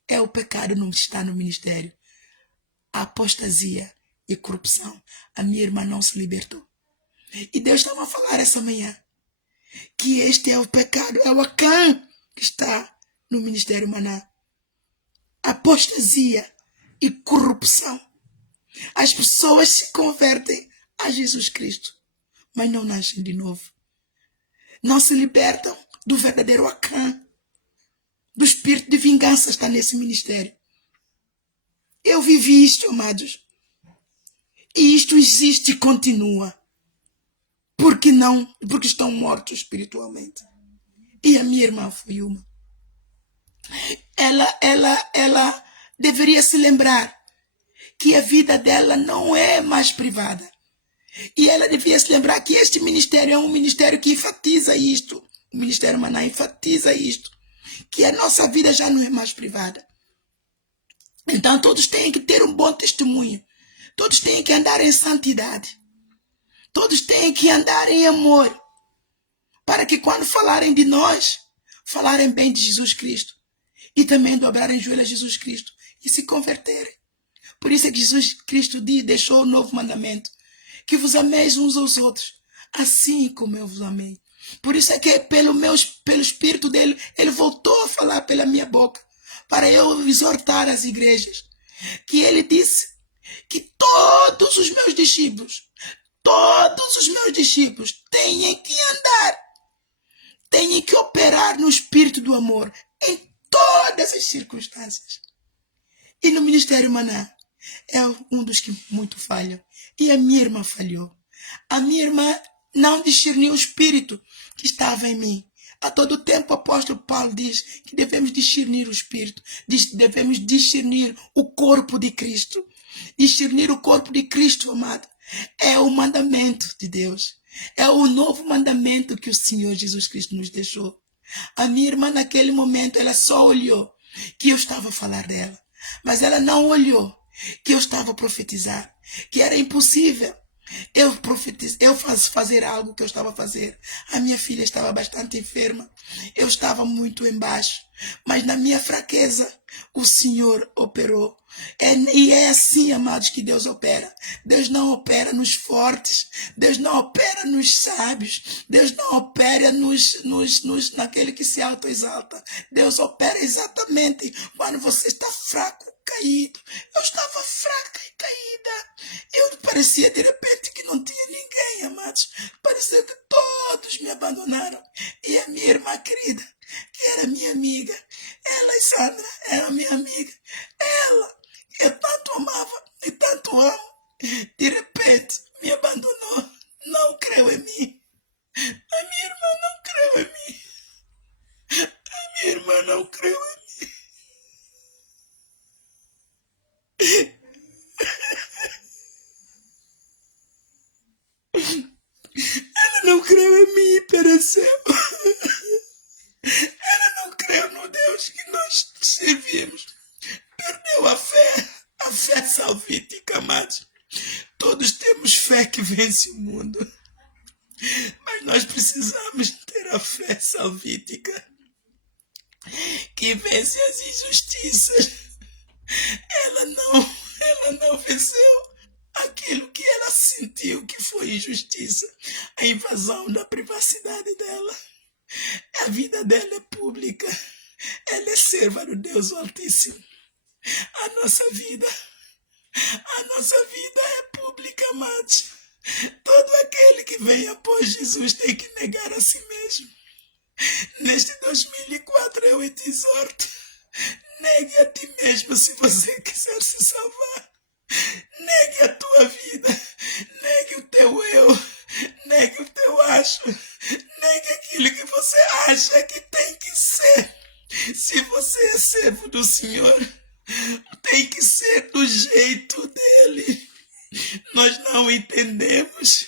É o pecado não está no ministério. A apostasia e corrupção. A minha irmã não se libertou. E Deus estava a falar essa manhã que este é o pecado, é o Acã que está no ministério Maná. Apostasia e corrupção. As pessoas se convertem a Jesus Cristo, mas não nascem de novo. Não se libertam do verdadeiro Acã. Do espírito de vingança está nesse ministério. Eu vivi isto, amados. E isto existe e continua. Porque não? Porque estão mortos espiritualmente. E a minha irmã foi uma. Ela deveria se lembrar que a vida dela não é mais privada. E ela devia se lembrar que este ministério é um ministério que enfatiza isto. O Ministério Maná enfatiza isto. Que a nossa vida já não é mais privada. Então todos têm que ter um bom testemunho. Todos têm que andar em santidade. Todos têm que andar em amor. Para que quando falarem de nós, falarem bem de Jesus Cristo. E também dobrarem joelhos a Jesus Cristo. E se converterem. Por isso é que Jesus Cristo deixou o novo mandamento. Que vos ameis uns aos outros. Assim como eu vos amei. Por isso é que pelo Espírito dele, ele voltou a falar pela minha boca. Para eu exortar as igrejas. Que ele disse que todos os meus discípulos têm que andar, têm que operar no espírito do amor em todas as circunstâncias. E no Ministério Maná é um dos que muito falham. E a minha irmã falhou. A minha irmã não discernir o espírito que estava em mim. A todo tempo o apóstolo Paulo diz que devemos discernir o espírito, devemos discernir o corpo de Cristo. Discernir o corpo de Cristo, amado, é o mandamento de Deus. É o novo mandamento que o Senhor Jesus Cristo nos deixou. A minha irmã, naquele momento, ela só olhou que eu estava a falar dela. Mas ela não olhou que eu estava a profetizar, que era impossível eu fazer algo que eu estava a fazer. A minha filha estava bastante enferma, eu estava muito embaixo, mas na minha fraqueza o Senhor operou. E é assim, amados, que Deus opera. Deus não opera nos fortes, Deus não opera nos sábios, Deus não opera naquele que se autoexalta. Deus opera exatamente quando você está fraco, caído. Eu estava fraca e caída. Eu parecia de repente que não tinha ninguém, amados. Parecia que todos me abandonaram. E a minha irmã querida, que era minha amiga, ela e Sandra, era minha amiga, ela, eu tanto amava e tanto amo, de repente me abandonou. Não creu em mim. A minha irmã não creu em mim. A minha irmã não creu em mim. Ela não creu em mim e pereceu. Ela não creu no Deus que nós servimos. Perdeu a fé salvífica, amados. Todos temos fé que vence o mundo, mas nós precisamos ter a fé salvífica que vence as injustiças. Ela não venceu aquilo que ela sentiu que foi injustiça, a invasão da privacidade dela. A vida dela é pública, ela é serva do Deus Altíssimo. A nossa vida é pública, amados. Todo aquele que vem após Jesus tem que negar a si mesmo. Neste 2004 eu te exorto, negue a ti mesmo se você quiser se salvar. Negue a tua vida, negue o teu eu, negue o teu acho, negue aquilo que você acha que tem que ser. Se você é servo do Senhor, tem que ser do jeito dele. Nós não entendemos,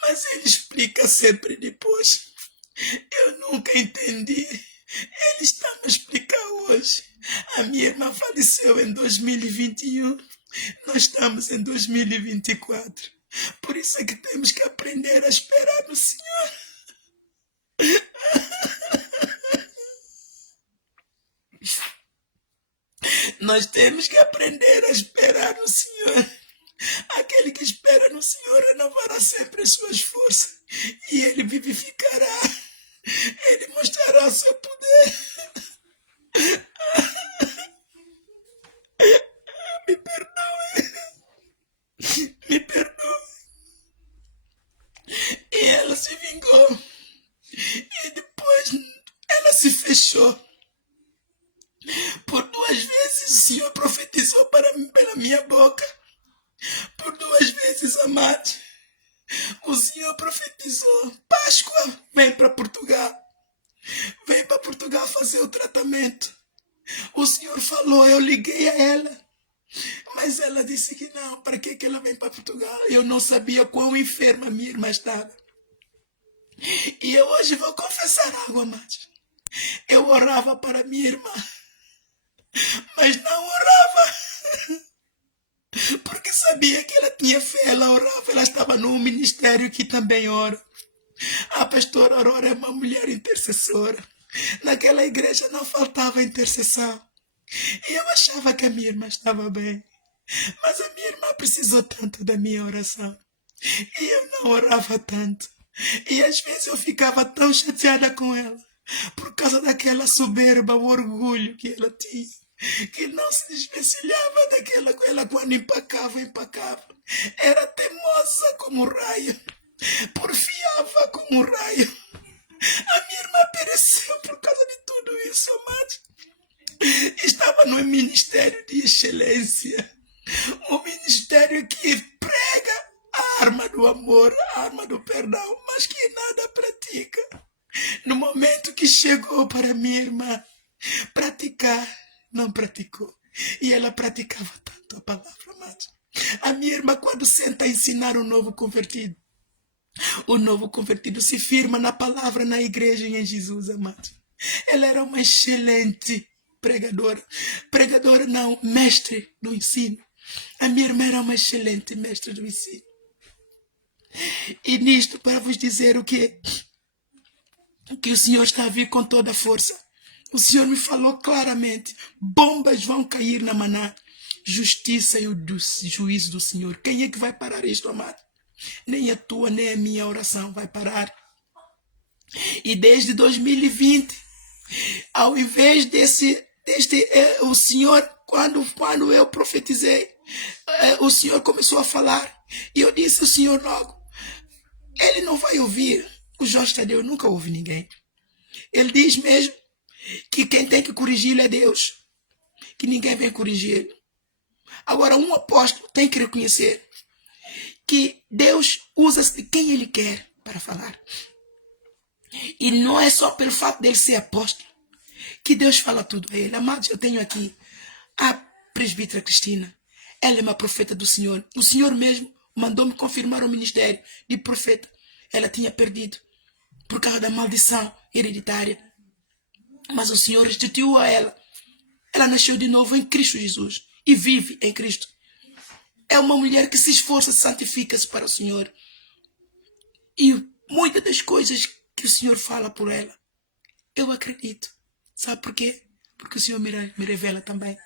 mas ele explica sempre depois. Eu nunca entendi. Ele está a me explicar hoje. A minha irmã faleceu em 2021. Nós estamos em 2024. Por isso é que temos que aprender a esperar no Senhor. Nós temos que aprender a esperar no Senhor. Aquele que espera no Senhor renovará sempre as suas forças. E Ele vivificará. Ele mostrará o seu poder. Me perdoe. Me perdoe. E ela se vingou. E depois ela se fechou. Por 2 vezes o Senhor profetizou pela minha boca. Por 2 vezes, amado, o Senhor profetizou: Páscoa, vem para Portugal. Vem para Portugal fazer o tratamento. O Senhor falou, eu liguei a ela. Mas ela disse que não, para que ela vem para Portugal? Eu não sabia quão enferma minha irmã estava. E eu hoje vou confessar algo, amados. Eu orava para minha irmã, mas não orava porque sabia que ela tinha fé, ela orava, ela estava num ministério que também ora. A pastora Aurora é uma mulher intercessora. Naquela igreja não faltava intercessão. E eu achava que a minha irmã estava bem. Mas a minha irmã precisou tanto da minha oração. E eu não orava tanto. E às vezes eu ficava tão chateada com ela, por causa daquela soberba, o orgulho que ela tinha, que não se desvencilhava daquela com ela quando empacava. Era teimosa como raio, porfiava como raio. A minha irmã pereceu por causa de tudo isso, amados. Estava no ministério de excelência, um ministério que prega a arma do amor, a arma do perdão, mas que nada pratica. No momento que chegou para minha irmã praticar, não praticou. E ela praticava tanto a palavra, amados. A minha irmã, quando senta a ensinar o novo convertido se firma na palavra, na igreja e em Jesus, amados. Ela era uma excelente pregadora. Pregadora não, mestre do ensino. A minha irmã era uma excelente mestre do ensino. E nisto, para vos dizer o que o Senhor está a vir com toda a força. O Senhor me falou claramente, bombas vão cair na Maná. Justiça e o juízo do Senhor. Quem é que vai parar isto, amado? Nem a tua, nem a minha oração vai parar. E desde 2020, ao invés o Senhor, quando eu profetizei, o Senhor começou a falar. E eu disse ao Senhor logo, ele não vai ouvir. O Jorge Tadeu nunca ouve ninguém. Ele diz mesmo que quem tem que corrigi-lo é Deus. Que ninguém vem corrigir ele. Agora, um apóstolo tem que reconhecer que Deus usa-se de quem Ele quer para falar. E não é só pelo fato dele ser apóstolo que Deus fala tudo a ele. Amados, eu tenho aqui a presbítera Cristina. Ela é uma profeta do Senhor. O Senhor mesmo mandou-me confirmar o ministério de profeta. Ela tinha perdido por causa da maldição hereditária. Mas o Senhor restituiu a ela. Ela nasceu de novo em Cristo Jesus e vive em Cristo. É uma mulher que se esforça, santifica-se para o Senhor. E muitas das coisas que o Senhor fala por ela, eu acredito. Sabe por quê? Porque o Senhor me revela também.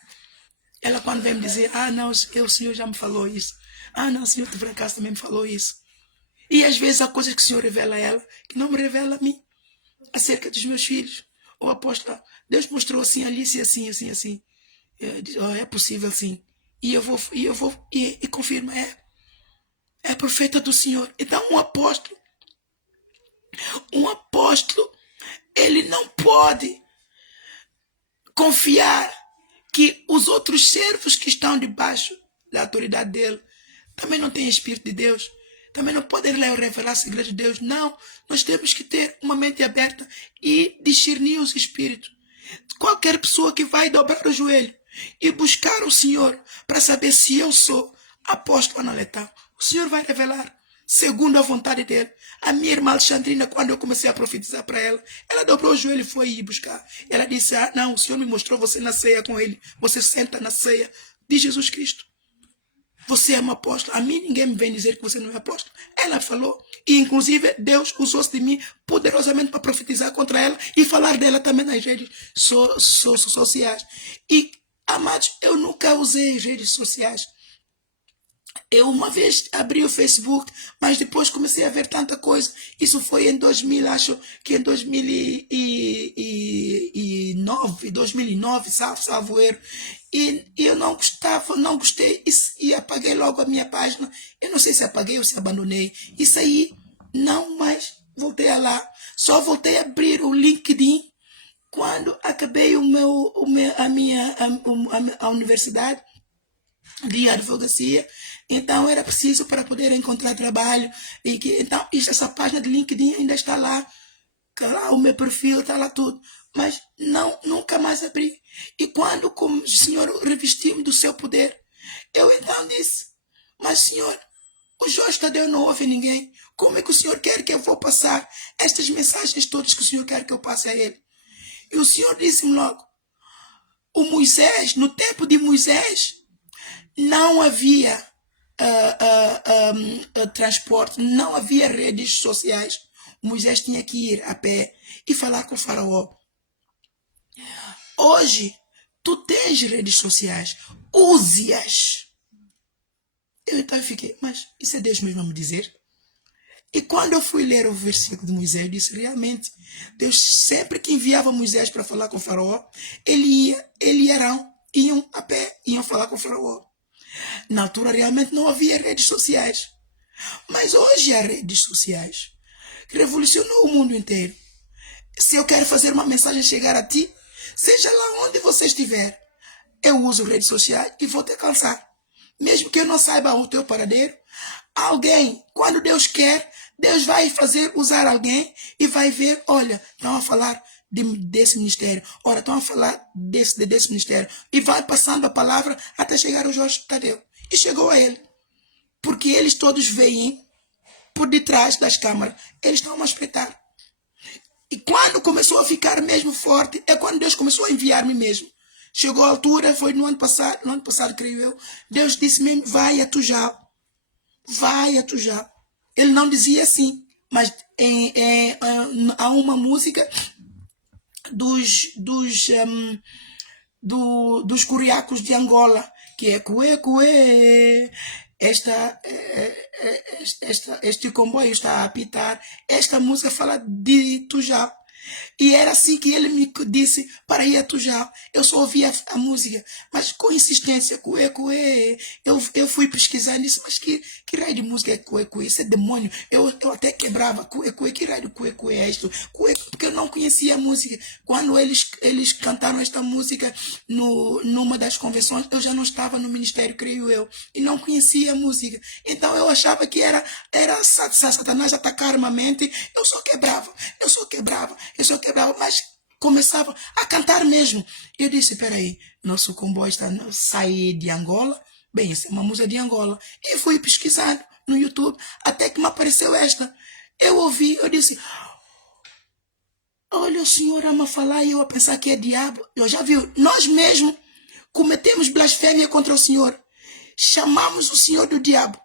Ela quando vem me dizer, não, o Senhor já me falou isso. Não, o Senhor de fracasso também me falou isso. E às vezes há coisas que o Senhor revela a ela, que não me revela a mim. Acerca dos meus filhos. O apóstolo, Deus mostrou assim, Alice, assim, assim, assim. É possível sim. E eu vou confirma, é profeta do Senhor. Então um apóstolo, ele não pode confiar que os outros servos que estão debaixo da autoridade dele também não têm Espírito de Deus, também não podem revelar segredos de Deus. Não, nós temos que ter uma mente aberta e discernir os Espíritos. Qualquer pessoa que vai dobrar o joelho e buscar o Senhor para saber se eu sou apóstolo Analetão, o Senhor vai revelar segundo a vontade dele. A minha irmã Alexandrina, quando eu comecei a profetizar para ela, ela dobrou o joelho e foi ir buscar. Ela disse, não, o Senhor me mostrou você na ceia com ele. Você senta na ceia de Jesus Cristo. Você é uma apóstola. A mim ninguém me vem dizer que você não é apóstolo. Ela falou. E inclusive Deus usou-se de mim poderosamente para profetizar contra ela e falar dela também nas redes sociais. E, amados, eu nunca usei redes sociais. Eu uma vez abri o Facebook, mas depois comecei a ver tanta coisa. Isso foi em 2000, acho que em 2009, salvo erro. E eu não gostei e apaguei logo a minha página. Eu não sei se apaguei ou se abandonei. Isso aí, não mais voltei a lá. Só voltei a abrir o LinkedIn quando acabei a universidade de advocacia. Então era preciso para poder encontrar trabalho. Então essa página de LinkedIn ainda está lá. O meu perfil está lá tudo. Mas nunca mais abri. E quando o Senhor revestiu-me do seu poder, eu então disse, mas Senhor, o Jorge Tadeu não ouve ninguém. Como é que o Senhor quer que eu vou passar estas mensagens todas que o Senhor quer que eu passe a ele? E o Senhor disse-me logo, no tempo de Moisés, não havia transporte, não havia redes sociais. Moisés tinha que ir a pé e falar com o faraó. Hoje, tu tens redes sociais, use-as. Eu então fiquei, mas isso é Deus mesmo a me dizer? E quando eu fui ler o versículo de Moisés, eu disse, realmente, Deus sempre que enviava Moisés para falar com o faraó, ele e Arão iam a pé, iam falar com o faraó. Na altura realmente não havia redes sociais. Mas hoje há redes sociais que revolucionou o mundo inteiro. Se eu quero fazer uma mensagem chegar a ti, seja lá onde você estiver, eu uso redes sociais e vou te alcançar. mesmo que eu não saiba o teu paradeiro, alguém, quando Deus quer, Deus vai usar alguém e vai ver, olha, estão a falar desse ministério, olha, estão a falar desse ministério, e vai passando a palavra até chegar ao Jorge Tadeu. E chegou a ele, porque eles todos veem por detrás das câmaras, eles estão a espreitar. E quando começou a ficar mesmo forte, é quando Deus começou a enviar-me mesmo. Chegou a altura, foi no ano passado, creio eu, Deus disse mesmo, vai a Tujal. Vai a Tujal. Ele não dizia assim, mas há uma música dos curiacos de Angola, que é Cuê, Cuê, este comboio está a apitar. Esta música fala de Tujal. E era assim que ele me disse para ir a Tujal. Eu só ouvia a música, mas com insistência, cuê, cuê. Eu fui pesquisar nisso, mas que raio de música é cuê, cuê? Isso é demônio. Eu até quebrava, cuê, cuê, que raio de cuê, cuê é isto? Cuê, porque eu não conhecia a música. Quando eles cantaram esta música numa das convenções, eu já não estava no ministério, creio eu, e não conhecia a música. Então eu achava que era Satanás atacar uma mente. Eu só quebrava, mas começava a cantar mesmo. Eu disse, peraí, nosso comboio está a sair de Angola. Bem, essa é uma música de Angola. E fui pesquisando no YouTube, até que me apareceu esta. Eu ouvi, eu disse, olha, o Senhor ama falar e eu a pensar que é diabo. Eu já vi, nós mesmos cometemos blasfêmia contra o Senhor. Chamamos o Senhor do diabo.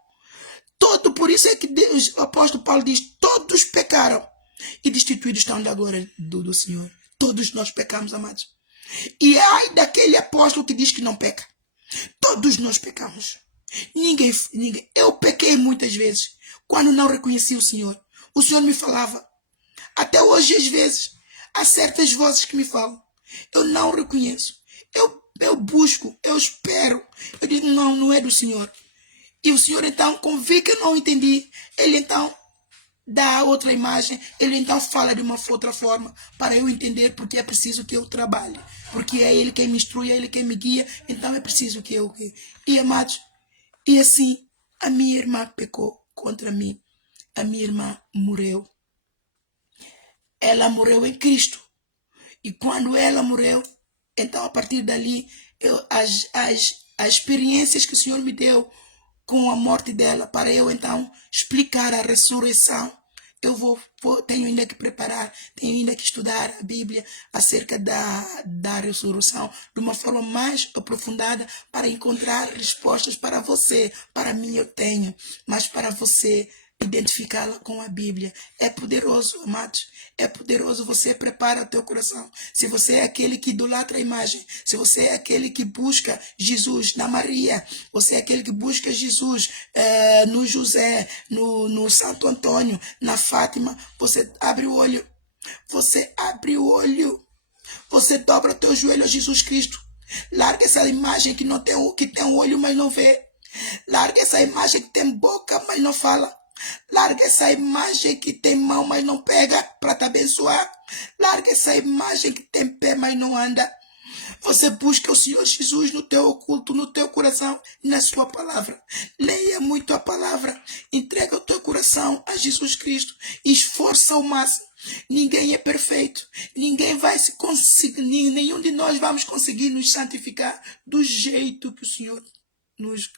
Por isso é que Deus, o apóstolo Paulo diz, todos pecaram e destituídos estão da glória do Senhor. Todos nós pecamos, amados. E ai daquele apóstolo que diz que não peca. Todos nós pecamos. Ninguém. Eu pequei muitas vezes quando não reconheci o Senhor. O Senhor me falava. Até hoje, às vezes, há certas vozes que me falam. Eu não reconheço. Eu busco, eu espero. Eu digo, não é do Senhor. E o Senhor, então, como vê que eu não entendi, ele então dá outra imagem, ele então fala de uma outra forma para eu entender, porque é preciso que eu trabalhe, porque é ele quem me instrui, é ele quem me guia, então é preciso que eu... E amados, e assim, a minha irmã pecou contra mim, a minha irmã morreu. Ela morreu em Cristo, e quando ela morreu, então a partir dali, as experiências que o Senhor me deu com a morte dela, para eu então explicar a ressurreição, eu tenho ainda que preparar, tenho ainda que estudar a Bíblia acerca da ressurreição de uma forma mais aprofundada para encontrar respostas para você. Para mim eu tenho, mas para você identificá-la com a Bíblia. É poderoso, amados. É poderoso. Você prepara o teu coração. Se você é aquele que idolatra a imagem, se você é aquele que busca Jesus na Maria, você é aquele que busca Jesus no José, no Santo Antônio, na Fátima, você abre o olho. Você abre o olho. Você dobra o teu joelho a Jesus Cristo. Larga essa imagem que tem um olho, mas não vê. Larga essa imagem que tem boca, mas não fala. Larga essa imagem que tem mão, mas não pega para te abençoar. Larga essa imagem que tem pé, mas não anda. Você busca o Senhor Jesus no teu oculto, no teu coração, na sua palavra. Leia muito a palavra. Entrega o teu coração a Jesus Cristo. Esforça ao máximo. Ninguém é perfeito. Ninguém vai se conseguir, nenhum de nós vamos conseguir nos santificar do jeito que o Senhor nos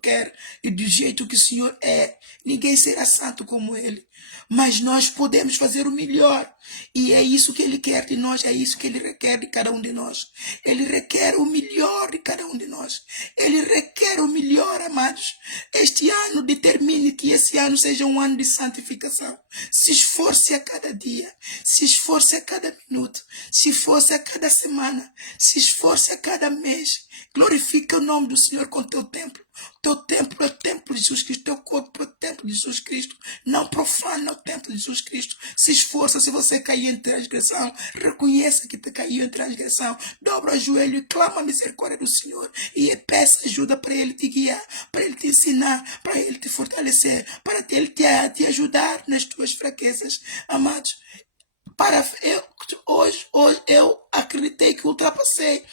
quer e do jeito que o Senhor é. Ninguém será santo como Ele. Mas nós podemos fazer o melhor. E é isso que Ele quer de nós. É isso que Ele requer de cada um de nós. Ele requer o melhor de cada um de nós. Ele requer o melhor, amados. Este ano, determine que esse ano seja um ano de santificação. Se esforce a cada dia. Se esforce a cada minuto. Se esforce a cada semana. Se esforce a cada mês. Glorifica o nome do Senhor com teu templo. Teu templo é o templo de Jesus Cristo. Teu corpo é o templo de Jesus Cristo. Não profana o templo de Jesus Cristo. Se esforça. Se você cair em transgressão, reconheça que te caiu em transgressão. Dobra o joelho e clama a misericórdia do Senhor. E peça ajuda para Ele te guiar, para Ele te ensinar, para Ele te fortalecer, para Ele te ajudar nas tuas fraquezas. Amados, hoje eu acreditei que ultrapassei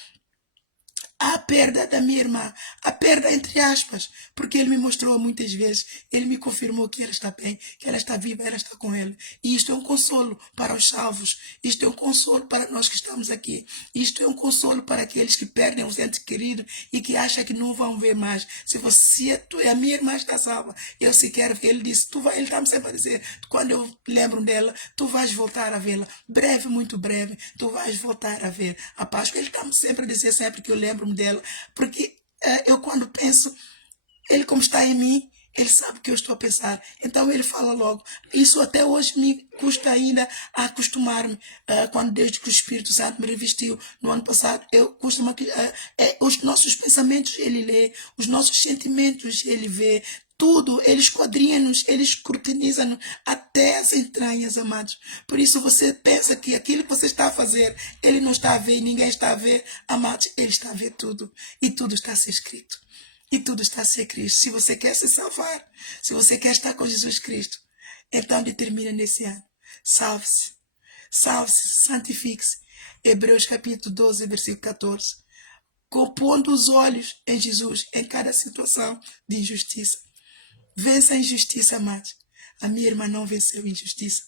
a perda da minha irmã, a perda entre aspas, porque ele me mostrou muitas vezes, ele me confirmou que ela está bem, que ela está viva, ela está com ele. E isto é um consolo para os salvos, isto é um consolo para nós que estamos aqui, isto é um consolo para aqueles que perdem os entes queridos e que acham que não vão ver mais. Se você, a minha irmã está salva, eu sequer, ele disse, ele está-me sempre a dizer, quando eu lembro dela, tu vais voltar a vê-la, breve, muito breve, tu vais voltar a ver a Páscoa. Ele está-me sempre a dizer, sempre que eu lembro dela, porque eu quando penso, ele como está em mim, ele sabe o que eu estou a pensar. Então ele fala logo. Isso até hoje me custa ainda a acostumar-me. Quando desde que o Espírito Santo me revestiu no ano passado, eu costumo os nossos pensamentos ele lê, os nossos sentimentos ele vê. Tudo, ele esquadrinha-nos, ele escrutiniza-nos até as entranhas, amados. Por isso você pensa que aquilo que você está a fazer, ele não está a ver e ninguém está a ver, amados, ele está a ver tudo. E tudo está a ser escrito. E tudo está a ser Cristo. Se você quer se salvar, se você quer estar com Jesus Cristo, então determina nesse ano. Salve-se. Salve-se, santifique-se. Hebreus capítulo 12, versículo 14. Pondo os olhos em Jesus em cada situação de injustiça. Vença a injustiça, amados. A minha irmã não venceu a injustiça.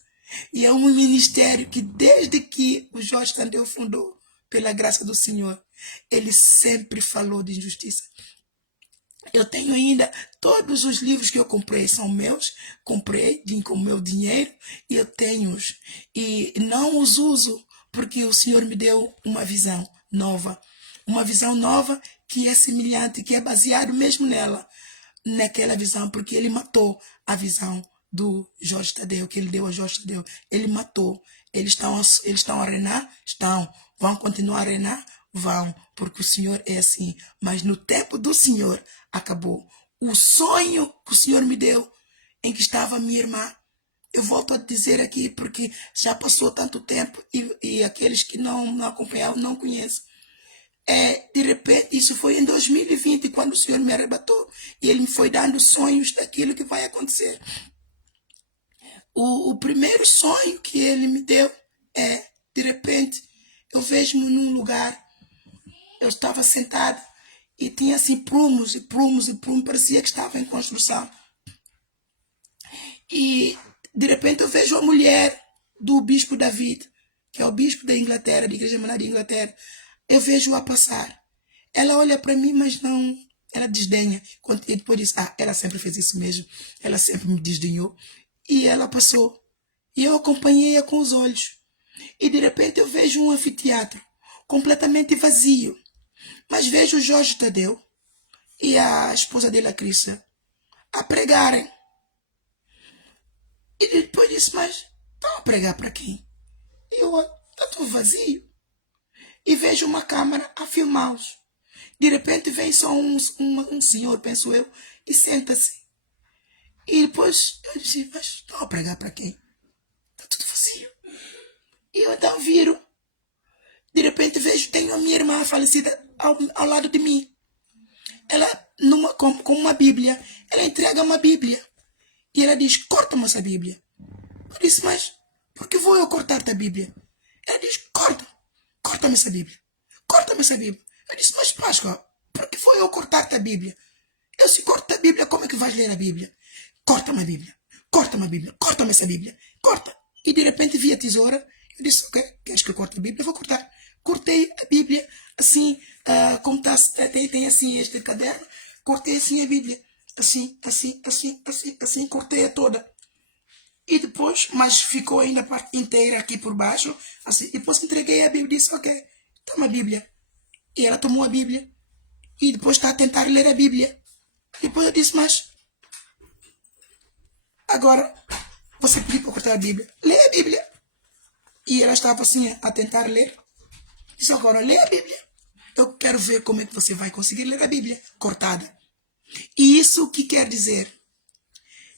E é um ministério que desde que o Jorge Tadeu fundou, pela graça do Senhor, ele sempre falou de injustiça. Eu tenho ainda todos os livros que eu comprei, são meus, comprei com meu dinheiro e eu tenho-os. E não os uso porque o Senhor me deu uma visão nova. Uma visão nova que é semelhante, que é baseado mesmo nela, naquela visão, porque ele matou a visão do Jorge Tadeu, que ele deu a Jorge Tadeu. Ele matou. Eles estão a reinar? Estão. Vão continuar a reinar? Vão, porque o Senhor é assim. Mas no tempo do Senhor, acabou. O sonho que o Senhor me deu, em que estava minha irmã, eu volto a dizer aqui, porque já passou tanto tempo e aqueles que não acompanharam não conhecem. De repente, isso foi em 2020, quando o Senhor me arrebatou. E Ele me foi dando sonhos daquilo que vai acontecer. O primeiro sonho que Ele me deu de repente, eu vejo-me num lugar, eu estava sentada e tinha assim prumos e prumos e prumos, parecia que estava em construção. E de repente eu vejo a mulher do bispo David, que é o bispo da Inglaterra, da Igreja Maná de Inglaterra. Eu vejo-a passar. Ela olha para mim, mas não, ela desdenha. E depois diz, ela sempre fez isso mesmo. Ela sempre me desdenhou. E ela passou. E eu acompanhei-a com os olhos. E de repente eu vejo um anfiteatro completamente vazio. Mas vejo o Jorge Tadeu e a esposa dele, a Crista, a pregarem. E depois disse, mas estão a pregar para quem? E eu, está tudo vazio. E vejo uma câmara a filmá-los. De repente vem só um senhor, penso eu, e senta-se. E depois eu disse, mas estão a pregar para quem? Está tudo vazio. E eu então viro. De repente vejo, tenho a minha irmã falecida ao lado de mim. Ela, com uma Bíblia, ela entrega uma Bíblia. E ela diz, corta-me essa Bíblia. Eu disse, mas por que vou eu cortar-te a Bíblia? Ela diz, corta-me essa Bíblia. Corta-me essa Bíblia. Eu disse, mas Páscoa, por que vou eu cortar-te a Bíblia? Eu se corto a Bíblia, como é que vais ler a Bíblia? Corta-me a Bíblia. Corta-me a Bíblia. Corta-me essa Bíblia. Corta. E de repente vi a tesoura. Eu disse, ok, queres que eu corte a Bíblia? Eu vou cortar. Cortei a Bíblia, assim, como tem assim este caderno. Cortei assim a Bíblia. Assim, cortei-a toda. E depois, mas ficou ainda a parte inteira aqui por baixo. Assim, e depois entreguei a Bíblia e disse, ok, toma a Bíblia. E ela tomou a Bíblia. E depois está a tentar ler a Bíblia. E depois eu disse, mas agora você pediu para cortar a Bíblia. Lê a Bíblia. E ela estava assim a tentar ler. Disse, agora lê a Bíblia. Eu quero ver como é que você vai conseguir ler a Bíblia cortada. E isso o que quer dizer?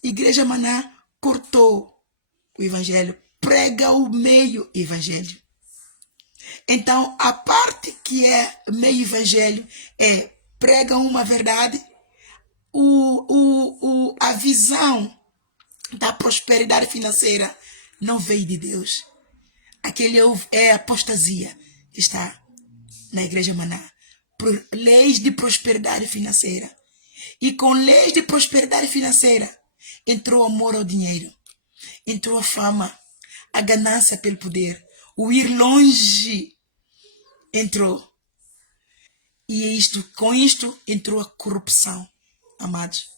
Igreja Maná cortou o Evangelho. Prega o meio Evangelho. Então, a parte que é meio Evangelho é prega uma verdade. A visão da prosperidade financeira não veio de Deus. Aquele é a apostasia que está na Igreja Maná. leis de prosperidade financeira. E com leis de prosperidade financeira, entrou o amor ao dinheiro, entrou a fama, a ganância pelo poder, o ir longe entrou. E com isto entrou a corrupção, amados.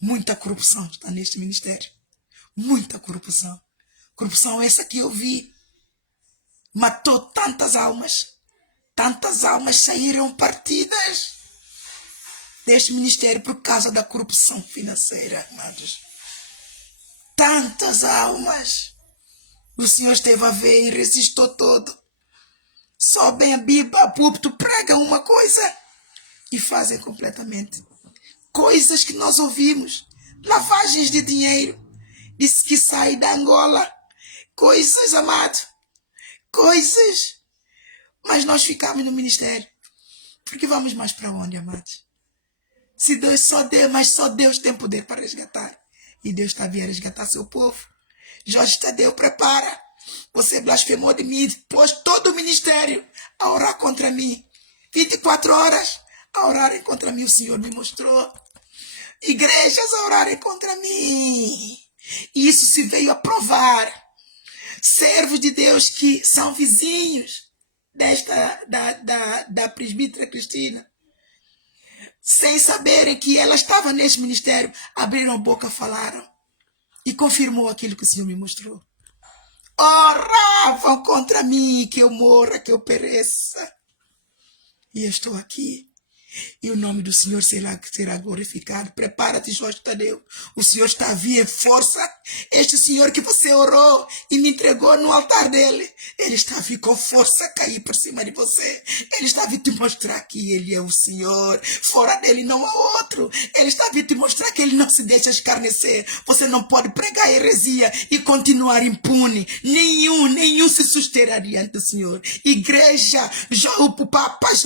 Muita corrupção está neste ministério. Muita corrupção. Corrupção essa que eu vi. Matou tantas almas. Tantas almas saíram partidas deste ministério por causa da corrupção financeira, amados. Tantas almas. O Senhor esteve a ver e resistiu todo. Sobem a Bíblia, a púlpito, pregam uma coisa e fazem completamente. Coisas que nós ouvimos. Lavagens de dinheiro. Diz que sai da Angola. Coisas, amado. Coisas. Mas nós ficamos no ministério. Porque vamos mais para onde, amados? Se Deus só Deus, mas só Deus tem poder para resgatar. E Deus está vindo resgatar seu povo. Jorge Tadeu, prepara. Você blasfemou de mim, pôs todo o ministério a orar contra mim. 24 horas a orarem contra mim, o Senhor me mostrou. Igrejas a orarem contra mim. E isso se veio a provar. Servos de Deus que são vizinhos da presbítera Cristina, sem saberem que ela estava neste ministério, abriram a boca, falaram e confirmou aquilo que o Senhor me mostrou. Oravam contra mim, que eu morra, que eu pereça. E eu estou aqui. E o nome do Senhor será glorificado. Prepara-te, Jorge Tadeu. O Senhor está a vir em força. Este Senhor que você orou e me entregou no altar dele, ele está a vir com força a cair por cima de você. Ele está a vir te mostrar que ele é o Senhor. Fora dele não há outro. Ele está a vir te mostrar que ele não se deixa escarnecer. Você não pode pregar heresia e continuar impune. Nenhum se susterá diante do Senhor. Igreja,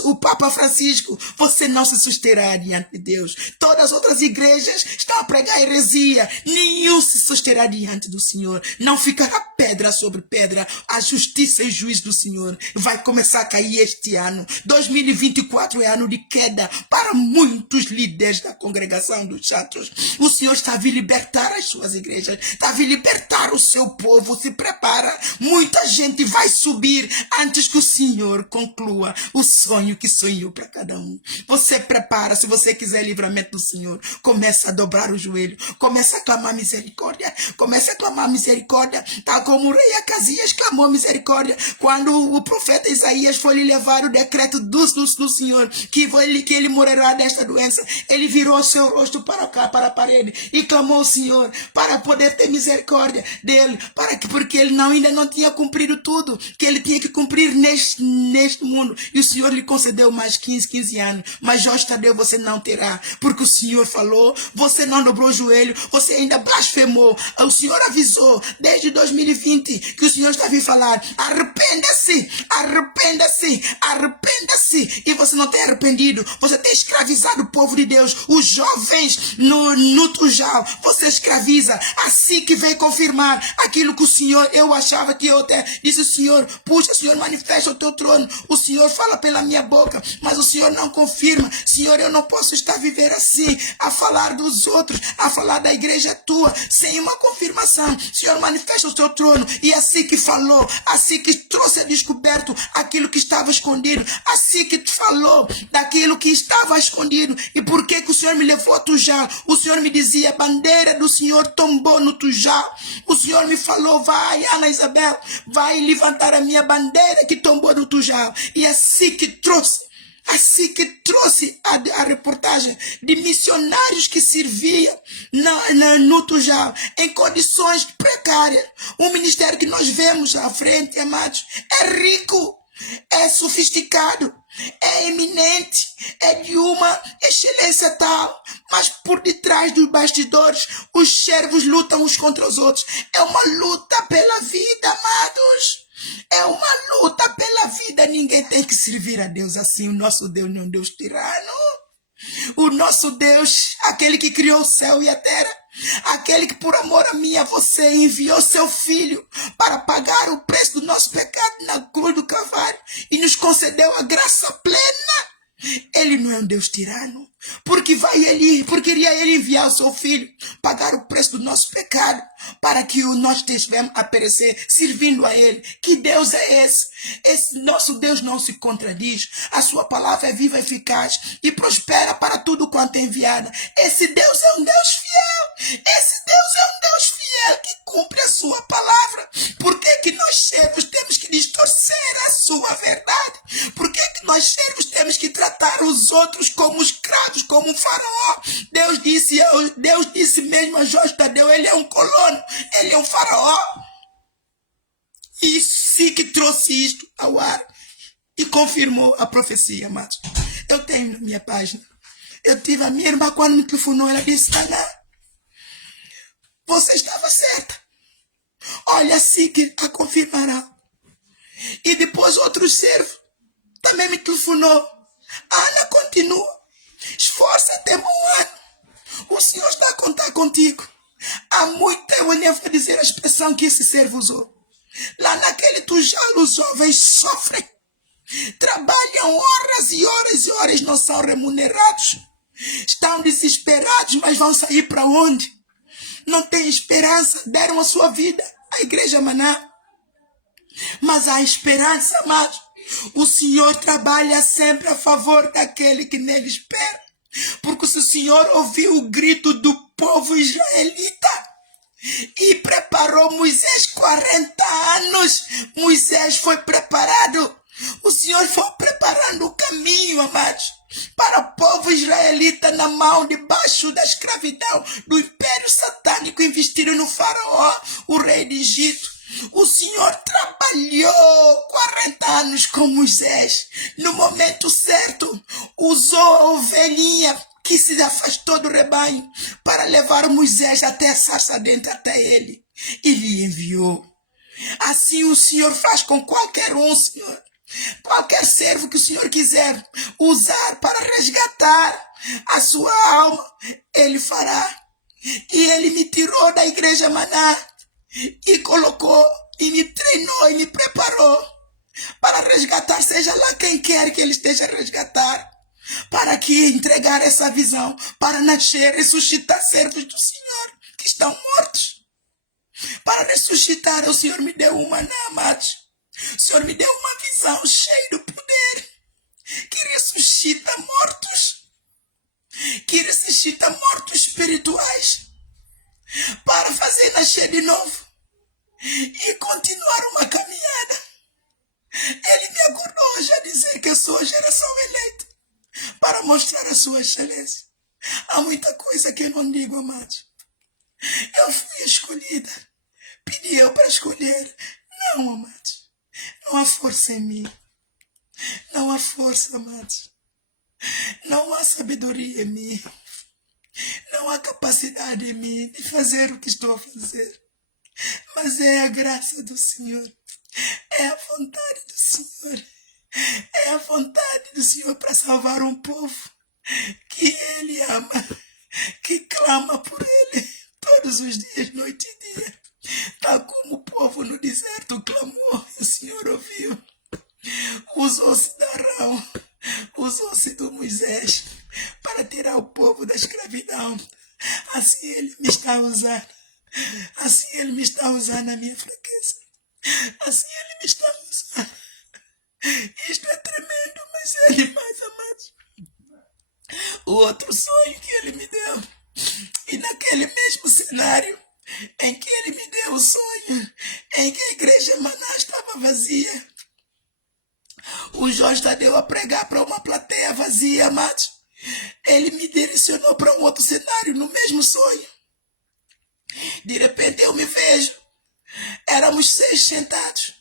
o Papa Francisco, você não se susterá diante de Deus. Todas as outras igrejas estão a pregar heresia. Nenhum se susterá diante do Senhor. Não ficará pedra sobre pedra. A justiça e juízo do Senhor vai começar a cair este ano. 2024 é ano de queda para muitos líderes da congregação dos chatos. O Senhor está a vir libertar as suas igrejas. Está a vir libertar o seu povo. Se prepara. Muita gente vai subir antes que o Senhor conclua o sonho que sonhou para cada um. Você prepara, se você quiser livramento do Senhor, começa a dobrar o joelho, começa a clamar misericórdia, começa a clamar misericórdia, tal como o rei Acasias clamou misericórdia, quando o profeta Isaías foi lhe levar o decreto do Senhor, que ele morrerá desta doença, ele virou seu rosto para cá, para a parede, e clamou ao Senhor, para poder ter misericórdia dele, porque ele ainda não tinha cumprido tudo, que ele tinha que cumprir neste mundo, e o Senhor lhe concedeu mais 15 anos, mas Jorge Tadeu você não terá, porque o Senhor falou, você não dobrou o joelho, você ainda blasfemou. O Senhor avisou desde 2020 que o Senhor está a vir falar, arrependa-se, arrependa-se, arrependa-se, e você não tem arrependido, você tem escravizado o povo de Deus, os jovens no Tujal, você escraviza, assim que vem confirmar aquilo que o Senhor, eu achava que eu até disse, o Senhor, puxa, o Senhor manifesta o teu trono, o Senhor fala pela minha boca, mas o Senhor não confirma. Senhor, eu não posso estar a viver assim, a falar dos outros, a falar da igreja tua, sem uma confirmação. Senhor, manifesta o teu trono, e assim que falou, assim que trouxe a descoberto aquilo que estava escondido, assim que te falou daquilo que estava escondido, e por que o Senhor me levou a Tujal? O Senhor me dizia, a bandeira do Senhor tombou no Tujal. O Senhor me falou, vai, Ana Isabel, vai levantar a minha bandeira que tombou no Tujal, e assim que trouxe a reportagem de missionários que serviam no Tujal, em condições precárias. Um ministério que nós vemos à frente, amados, é rico, é sofisticado, é eminente, é de uma excelência tal, mas por detrás dos bastidores, os servos lutam uns contra os outros. É uma luta pela vida, amados. É uma luta pela vida. Ninguém tem que servir a Deus assim. O nosso Deus não é um Deus tirano. O nosso Deus, aquele que criou o céu e a terra, aquele que por amor a mim e a você enviou seu filho para pagar o preço do nosso pecado na cruz do Calvário e nos concedeu a graça plena. Ele não é um Deus tirano. Porque iria ele enviar o seu filho pagar o preço do nosso pecado para que nós estejamos a perecer servindo a ele. Que Deus é esse? Esse nosso Deus não se contradiz. A sua palavra é viva, eficaz e prospera para tudo quanto é enviada. Esse Deus é um Deus fiel. Esse Deus é um Deus fiel que cumpre a sua palavra. Por que nós servos temos que distorcer a sua verdade? Por que nós servos temos que tratar os outros como escravos, como um faraó? Deus disse mesmo a Jostadeu, ele é um colono, ele é um faraó. E sim que trouxe isto ao ar e confirmou a profecia, amados. Eu tenho na minha página. Eu tive a minha irmã quando me telefonou, ela disse, Tainá, você estava certa. Olha, assim que a confirmará. E depois outro servo também me telefonou. Ana, continua. Esforça-te, meu ano. O Senhor está a contar contigo. Há muito tempo eu nem vou dizer a expressão que esse servo usou. Lá naquele tujalo os jovens sofrem. Trabalham horas e horas e horas, não são remunerados. Estão desesperados, mas vão sair para onde? Não têm esperança, deram a sua vida à igreja Maná. Mas há esperança, amados. O Senhor trabalha sempre a favor daquele que nele espera. Porque se o Senhor ouviu o grito do povo israelita e preparou Moisés 40 anos, Moisés foi preparado. O Senhor foi preparando o caminho, amados, para o povo israelita na mão debaixo da escravidão do império satânico investido no faraó, o rei de Egito. O Senhor trabalhou 40 anos com Moisés. No momento certo, usou a ovelhinha que se afastou do rebanho para levar Moisés até a sarça dentro, até ele. E lhe enviou. Assim o Senhor faz com qualquer um, Senhor. Qualquer servo que o Senhor quiser usar para resgatar a sua alma, Ele fará. E Ele me tirou da igreja Maná e colocou, e me treinou, e me preparou para resgatar, seja lá quem quer que Ele esteja a resgatar, para que entregar essa visão, para nascer, ressuscitar servos do Senhor que estão mortos. Para ressuscitar, o Senhor me deu uma, amados. O Senhor me deu uma visão cheia do poder, que ressuscita mortos, que ressuscita mortos espirituais, para fazer nascer de novo e continuar uma caminhada. Ele me acordou hoje a dizer que eu sou a geração eleita, para mostrar a sua excelência. Há muita coisa que eu não digo, amados. Eu fui escolhida, pedi eu para escolher. Não, amados. Não há força em mim. Não há força, amados. Não há sabedoria em mim. Não há capacidade em mim de fazer o que estou a fazer. Mas é a graça do Senhor. É a vontade do Senhor. É a vontade do Senhor para salvar um povo que Ele ama, que clama por Ele todos os dias, noite e dia. Tal como o povo no deserto clamou, o Senhor ouviu. Usou-se de Arão, usou-se do Moisés para tirar o povo da escravidão. Assim Ele me está a usar. Assim Ele me está a usar na minha fraqueza. Assim Ele me está a usar. Isto é tremendo, mas Ele mais, amados. O outro sonho que Ele me deu, e naquele mesmo cenário em que Ele me deu o sonho, em que a igreja Maná estava vazia, o Jorge Tadeu a pregar para uma plateia vazia, amados. Ele me direcionou para um outro cenário no mesmo sonho. De repente eu me vejo, éramos 6 sentados,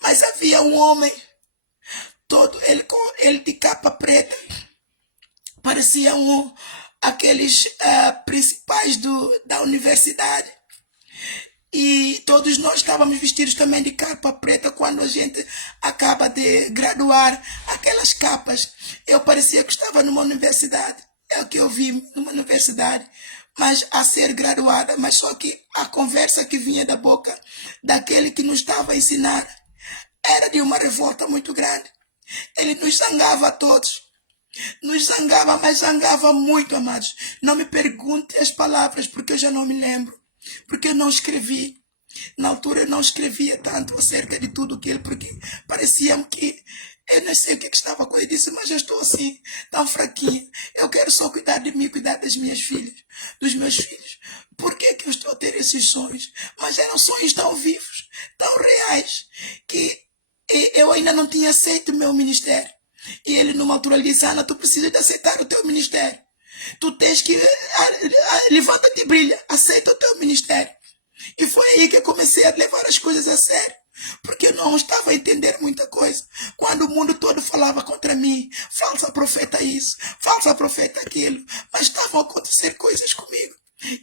mas havia um homem, todo ele de capa preta, parecia aqueles principais da universidade. E todos nós estávamos vestidos também de capa preta quando a gente acaba de graduar. Aquelas capas, eu parecia que estava numa universidade. É o que eu vi numa universidade, mas a ser graduada. Mas só que a conversa que vinha da boca daquele que nos estava a ensinar era de uma revolta muito grande. Ele nos zangava a todos. Nos zangava, mas zangava muito, amados. Não me pergunte as palavras, porque eu já não me lembro. Porque eu não escrevi. Na altura eu não escrevia tanto acerca de tudo aquilo, porque parecia-me que eu não sei o que estava com ele. Eu disse, mas eu estou assim, tão fraquinha. Eu quero só cuidar de mim, cuidar das minhas filhas, dos meus filhos. Por que que eu estou a ter esses sonhos? Mas eram sonhos tão vivos, tão reais, que eu ainda não tinha aceito o meu ministério. E ele, numa altura, lhe disse, Ana, tu precisas de aceitar o teu ministério. Tu tens que, levanta-te e brilha, aceita o teu ministério. E foi aí que eu comecei a levar as coisas a sério. Porque eu não estava a entender muita coisa. Quando o mundo todo falava contra mim, falsa profeta isso, falsa profeta aquilo. Mas estavam a acontecer coisas comigo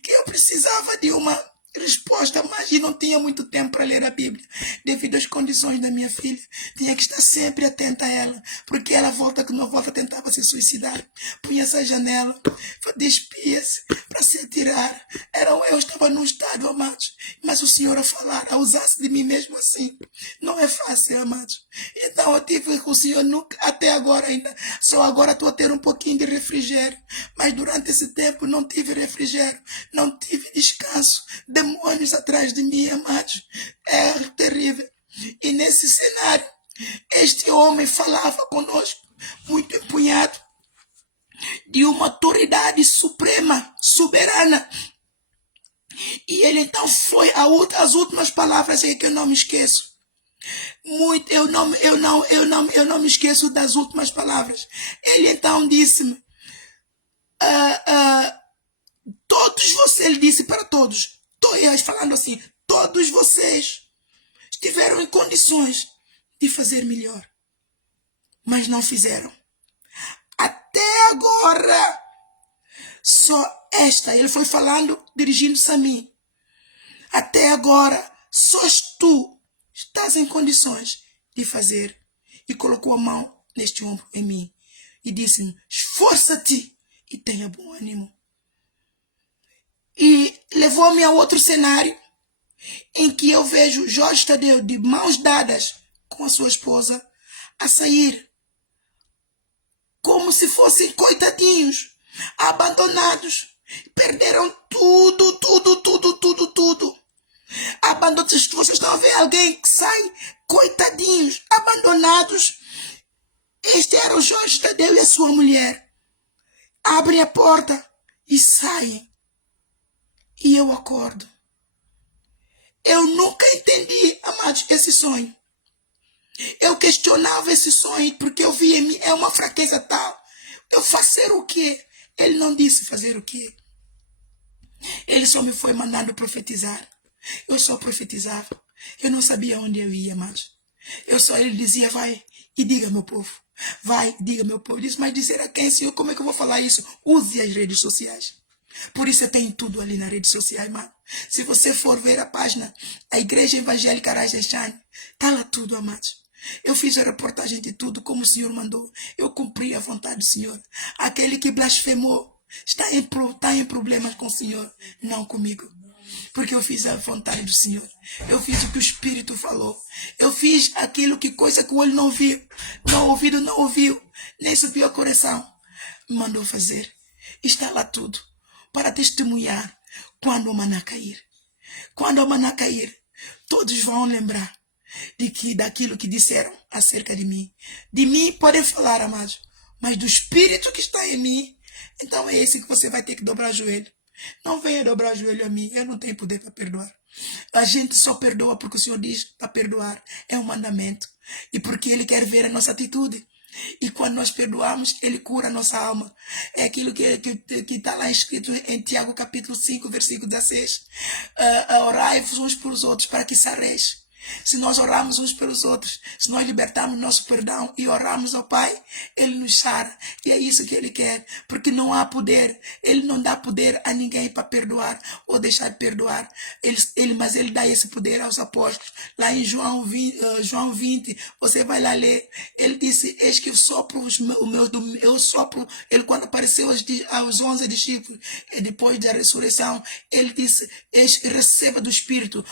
que eu precisava de uma resposta, mas e não tinha muito tempo para ler a Bíblia, devido às condições da minha filha. Tinha que estar sempre atenta a ela, porque ela volta que não volta tentava se suicidar. Punha-se à janela, despia-se para se atirar. Eu estava num estado, amados, mas o Senhor a falar, a usar-se de mim mesmo assim. Não é fácil, amados. Então eu tive com o Senhor nunca, até agora ainda. Só agora estou a ter um pouquinho de refrigério. Mas durante esse tempo não tive refrigério, não tive descanso. Demônios atrás de mim, amados. É terrível. E nesse cenário, este homem falava conosco, muito empunhado, de uma autoridade suprema, soberana. E ele então foi as últimas palavras aí que eu não me esqueço. Muito, eu não me esqueço das últimas palavras. Ele então disse-me, todos vocês, ele disse para todos, falando assim, todos vocês estiveram em condições de fazer melhor, mas não fizeram. Até agora, só esta, ele foi falando, dirigindo-se a mim. Até agora, só tu estás em condições de fazer. E colocou a mão neste ombro em mim e disse-me, esforça-te e tenha bom ânimo. E levou-me a outro cenário em que eu vejo Jorge Tadeu de mãos dadas com a sua esposa a sair como se fossem coitadinhos, abandonados. Perderam tudo. Abandonados. Vocês estão a ver alguém que sai, coitadinhos, abandonados. Este era o Jorge Tadeu e a sua mulher. Abrem a porta e saem. E eu acordo. Eu nunca entendi, amados, esse sonho. Eu questionava esse sonho porque eu via em mim, é uma fraqueza tal. Eu fazer o quê? Ele não disse fazer o quê. Ele só me foi mandando profetizar. Eu só profetizava. Eu não sabia onde eu ia, amados. Ele dizia, vai e diga, meu povo. Vai, diga, meu povo. Eu disse, mas dizer a quem, Senhor? Como é que eu vou falar isso? Use as redes sociais. Por isso eu tenho tudo ali nas redes sociais, mano. Se você for ver a página, a Igreja Evangélica Rajeshani, tá lá tudo, amados. Eu fiz a reportagem de tudo como o Senhor mandou. Eu cumpri a vontade do Senhor. Aquele que blasfemou está em problemas com o Senhor, não comigo. Porque eu fiz a vontade do Senhor. Eu fiz o que o Espírito falou. Eu fiz aquilo que coisa que o olho não viu, não o ouvido não ouviu, nem subiu ao coração. Me mandou fazer. Está lá tudo para testemunhar quando o maná cair. Quando o maná cair, todos vão lembrar daquilo que disseram acerca de mim. De mim podem falar, amados, mas do Espírito que está em mim, então é esse que você vai ter que dobrar o joelho. Não venha dobrar o joelho a mim, eu não tenho poder para perdoar. A gente só perdoa porque o Senhor diz para perdoar, é um mandamento. E porque Ele quer ver a nossa atitude. E quando nós perdoamos, Ele cura a nossa alma. É aquilo que está lá escrito em Tiago capítulo 5, versículo 16. Orai uns pelos outros para que sareis. Se nós orarmos uns pelos outros, se nós libertarmos nosso perdão e orarmos ao Pai, Ele nos sara. E é isso que Ele quer, porque não há poder. Ele não dá poder a ninguém para perdoar ou deixar de perdoar. Mas Ele dá esse poder aos apóstolos. Lá em João 20, você vai lá ler. Ele disse, eis que eu sopro eu sopro. Ele quando apareceu aos 11 discípulos, depois da ressurreição, Ele disse, eis, receba do Espírito.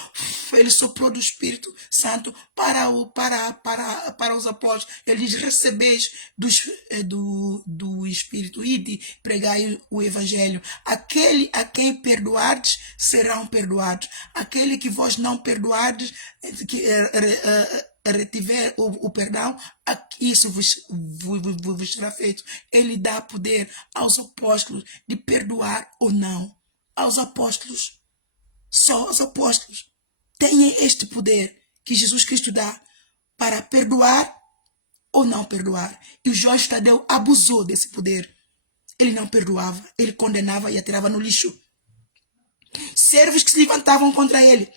Ele soprou do Espírito Espírito Santo para os apóstolos. Ele diz, recebeis do Espírito, ide, pregai o Evangelho. Aquele a quem perdoardes, serão perdoados. Aquele que vós não perdoardes, que retiver o perdão, isso vos será feito. Ele dá poder aos apóstolos de perdoar ou não. Aos apóstolos. Só os apóstolos têm este poder que Jesus Cristo dá para perdoar ou não perdoar. E o Jorge Tadeu abusou desse poder. Ele não perdoava, ele condenava e atirava no lixo. Servos que se levantavam contra ele,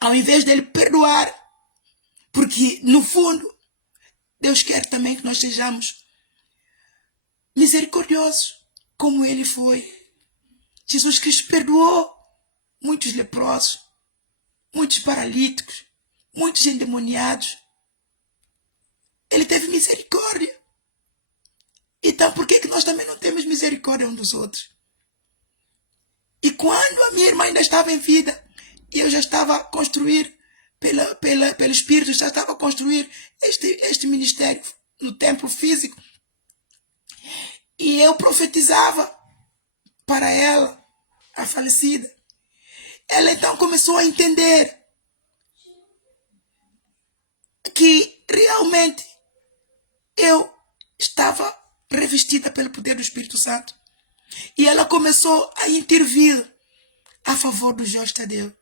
ao invés dele perdoar, porque no fundo Deus quer também que nós sejamos misericordiosos, como ele foi. Jesus Cristo perdoou muitos leprosos, muitos paralíticos, muitos endemoniados. Ele teve misericórdia. Então por que nós também não temos misericórdia uns dos outros? E quando a minha irmã ainda estava em vida, e eu já estava a construir, pelo Espírito, já estava a construir este ministério no templo físico, e eu profetizava para ela, a falecida. Ela então começou a entender que realmente eu estava revestida pelo poder do Espírito Santo. E ela começou a intervir a favor do Jorge Tadeu.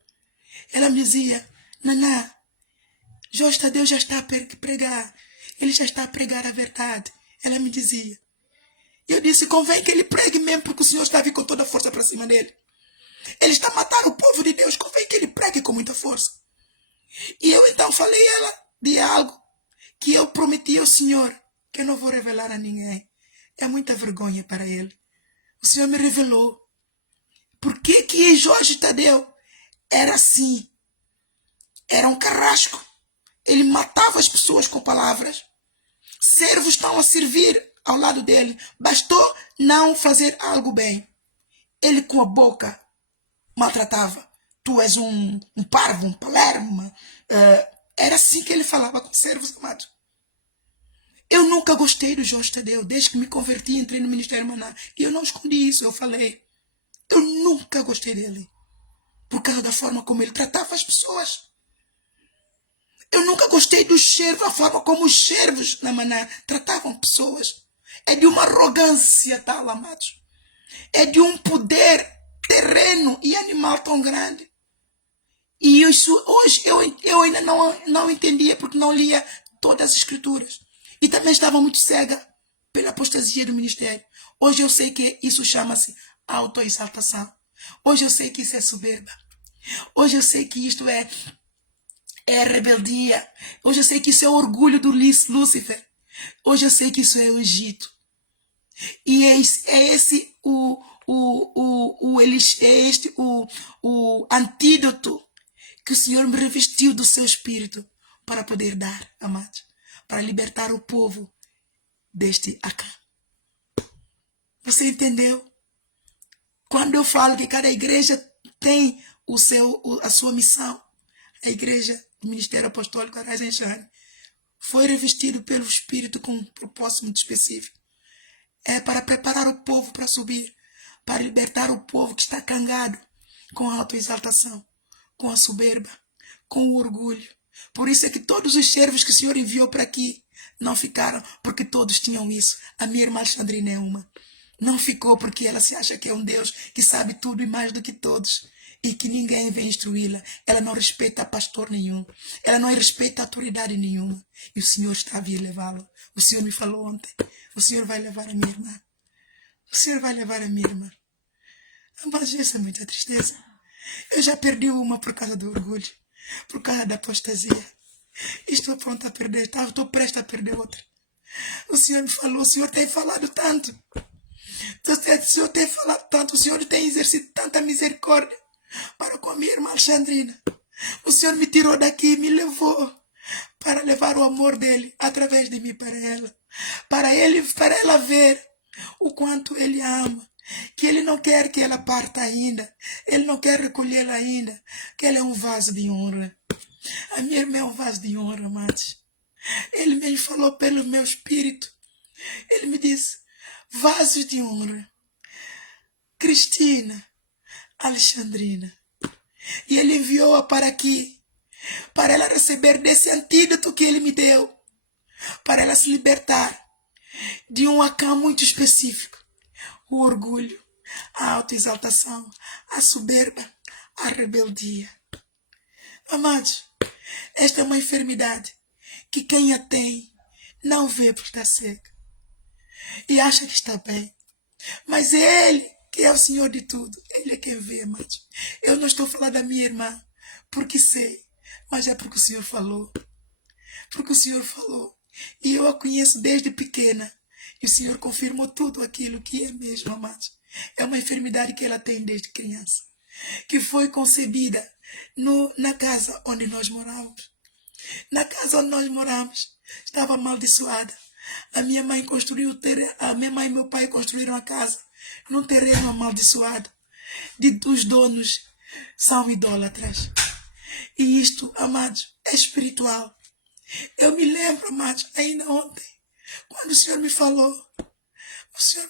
Ela me dizia, Naná, Jorge Tadeu já está a pregar. Ele já está a pregar a verdade. Ela me dizia. Eu disse, convém que ele pregue mesmo, porque o Senhor está vindo com toda a força para cima dele. Ele está a matar o povo de Deus, convém que ele pregue com muita força. E eu então falei a ela de algo que eu prometi ao Senhor, que eu não vou revelar a ninguém. É muita vergonha para ele. O Senhor me revelou. Por que Jorge Tadeu era assim? Era um carrasco. Ele matava as pessoas com palavras. Servos estão a servir ao lado dele. Bastou não fazer algo bem. Ele com a boca maltratava. Tu és um parvo, um palermo. Era assim que ele falava com servos amados. Eu nunca gostei do Jorge Tadeu. Desde que me converti, entrei no Ministério Maná. E eu não escondi isso, eu falei. Eu nunca gostei dele. Por causa da forma como ele tratava as pessoas. Eu nunca gostei dos servos, a forma como os servos na Maná tratavam pessoas. É de uma arrogância tal, amados. É de um poder terreno e animal tão grande. E isso hoje eu ainda não entendia, porque não lia todas as escrituras. E também estava muito cega pela apostasia do ministério. Hoje eu sei que isso chama-se autoexaltação. Hoje eu sei que isso é soberba. Hoje eu sei que isto é rebeldia. Hoje eu sei que isso é orgulho do Lúcifer. Hoje eu sei que isso é o Egito. E é esse o antídoto que o Senhor me revestiu do seu Espírito para poder dar, amados, para libertar o povo deste Acã. Você entendeu? Quando eu falo que cada igreja tem a sua missão, a igreja do Ministério Apostólico Arais Enxane foi revestido pelo Espírito com um propósito muito específico. É para preparar o povo para subir, para libertar o povo que está cangado com a autoexaltação, com a soberba, com o orgulho. Por isso é que todos os servos que o Senhor enviou para aqui não ficaram, porque todos tinham isso. A minha irmã Alexandrina é uma. Não ficou porque ela se acha que é um Deus que sabe tudo e mais do que todos. E que ninguém vem instruí-la. Ela não respeita pastor nenhum. Ela não respeita autoridade nenhuma. E o Senhor está a vir levá-la. O Senhor me falou ontem. O Senhor vai levar a minha irmã. O Senhor vai levar a minha irmã. Mas isso é muita tristeza. Eu já perdi uma por causa do orgulho. Por causa da apostasia. Estou pronta a perder. Estou prestes a perder outra. O Senhor me falou. O Senhor tem falado tanto. O Senhor tem falado tanto. O Senhor tem exercido tanta misericórdia para com a minha irmã Alexandrina. O Senhor me tirou daqui e me levou para levar o amor dele através de mim para ela. Para ela ver o quanto ele ama. Que ele não quer que ela parta ainda. Ele não quer recolhê-la ainda. Que ela é um vaso de honra. A minha irmã é um vaso de honra, amados. Ele mesmo falou pelo meu espírito. Ele me disse, vasos de honra. Cristina, Alexandrina. E ele enviou-a para aqui, para ela receber desse antídoto que ele me deu, para ela se libertar de um acã muito específico. O orgulho, a autoexaltação, a soberba, a rebeldia. Amados, esta é uma enfermidade que quem a tem não vê porque está cego e acha que está bem. Mas Ele, que é o Senhor de tudo, Ele é quem vê, amados. Eu não estou falando da minha irmã porque sei, mas é porque o Senhor falou. Porque o Senhor falou. E eu a conheço desde pequena. E o Senhor confirmou tudo aquilo que é mesmo, amados. É uma enfermidade que ela tem desde criança, que foi concebida na casa onde nós morávamos. Na casa onde nós morávamos, estava amaldiçoada. A minha mãe e meu pai construíram a casa num terreno amaldiçoado. Os donos são idólatras. E isto, amados, é espiritual. Eu me lembro, amados, ainda ontem, quando o Senhor me falou assim,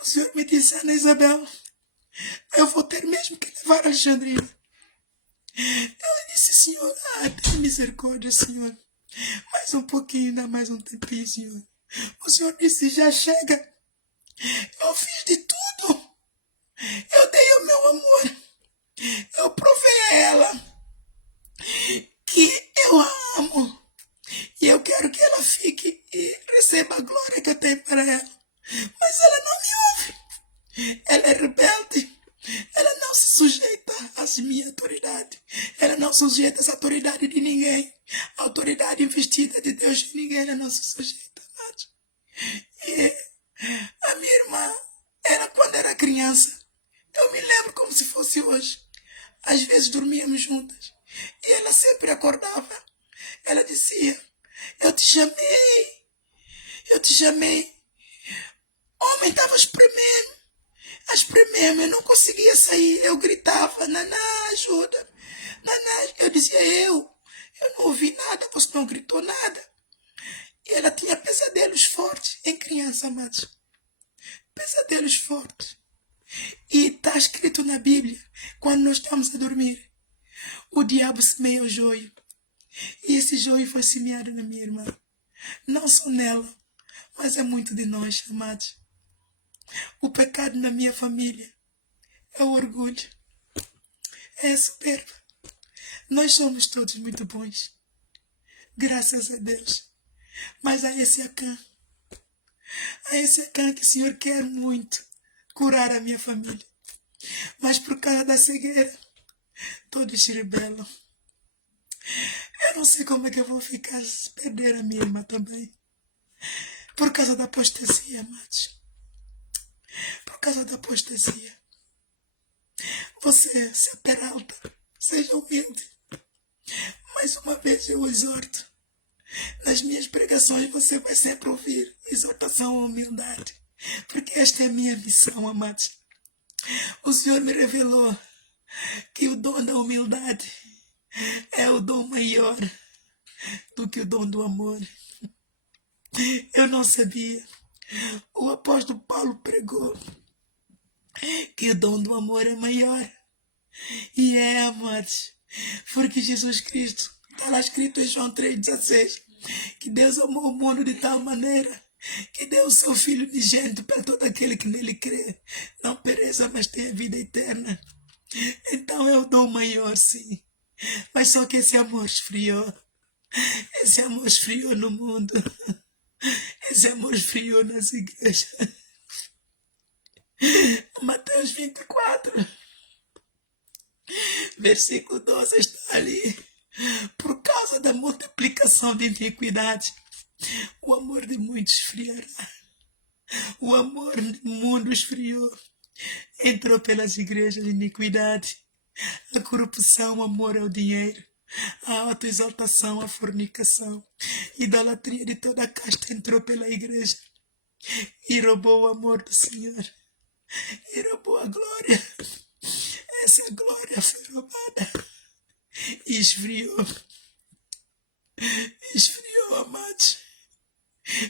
o Senhor me disse, Ana Isabel, eu vou ter mesmo que levar a Alexandrina. Eu disse, Senhor, tem misericórdia, Senhor. Mais um pouquinho, ainda mais um tempinho, Senhor. O Senhor disse, já chega. Eu fiz de tudo. Eu dei o meu amor. Eu provei a ela que eu a amo. E eu quero que ela fique e receba a glória que eu tenho para ela. Mas ela não me ouve. Ela é rebelde. Ela não se sujeita às minhas autoridades. Ela não sujeita às autoridades de ninguém. A autoridade investida de Deus de ninguém, ela não se sujeita. E a minha irmã, quando era criança, eu me lembro como se fosse hoje. Às vezes dormíamos juntas. E ela sempre acordava. Ela dizia, eu te chamei. Eu te chamei. Homem estava a espremer-me, eu não conseguia sair. Eu gritava, Naná, ajuda. Naná, eu dizia, eu não ouvi nada, você não gritou nada. E ela tinha pesadelos fortes em criança, amados. Pesadelos fortes. E está escrito na Bíblia, quando nós estamos a dormir, o diabo semeia o joio. E esse joio foi semeado na minha irmã. Não só nela, mas é muito de nós, amados. O pecado na minha família é o orgulho, é a soberba. Nós somos todos muito bons, graças a Deus. Mas há esse acã que o Senhor quer muito curar a minha família. Mas por causa da cegueira, todos se rebelam. Eu não sei como é que eu vou ficar se perder a minha irmã também. Por causa da apostasia, amados. Por causa da apostasia. Você se aperalta, seja humilde. Mais uma vez eu exorto. Nas minhas pregações você vai sempre ouvir exortação à humildade. Porque esta é a minha missão, amados. O Senhor me revelou que o dom da humildade é o dom maior do que o dom do amor. Eu não sabia. O apóstolo Paulo pregou que o dom do amor é maior. E é, amados, porque Jesus Cristo, está lá escrito em João 3,16, que Deus amou o mundo de tal maneira que deu o seu Filho unigênito para todo aquele que nele crê, não pereça, mas tenha vida eterna. Então é o dom maior, sim. Mas só que esse amor esfriou. Esse amor esfriou no mundo. Esse amor esfriou nas igrejas. Mateus 24, versículo 12 está ali. Por causa da multiplicação de iniquidade, o amor de muitos esfriará. O amor do mundo esfriou. Entrou pelas igrejas de iniquidade. A corrupção, o amor ao dinheiro. A autoexaltação, a fornicação. Idolatria de toda a casta entrou pela igreja. E roubou o amor do Senhor. E roubou a glória. Essa glória foi roubada. E esfriou, amados.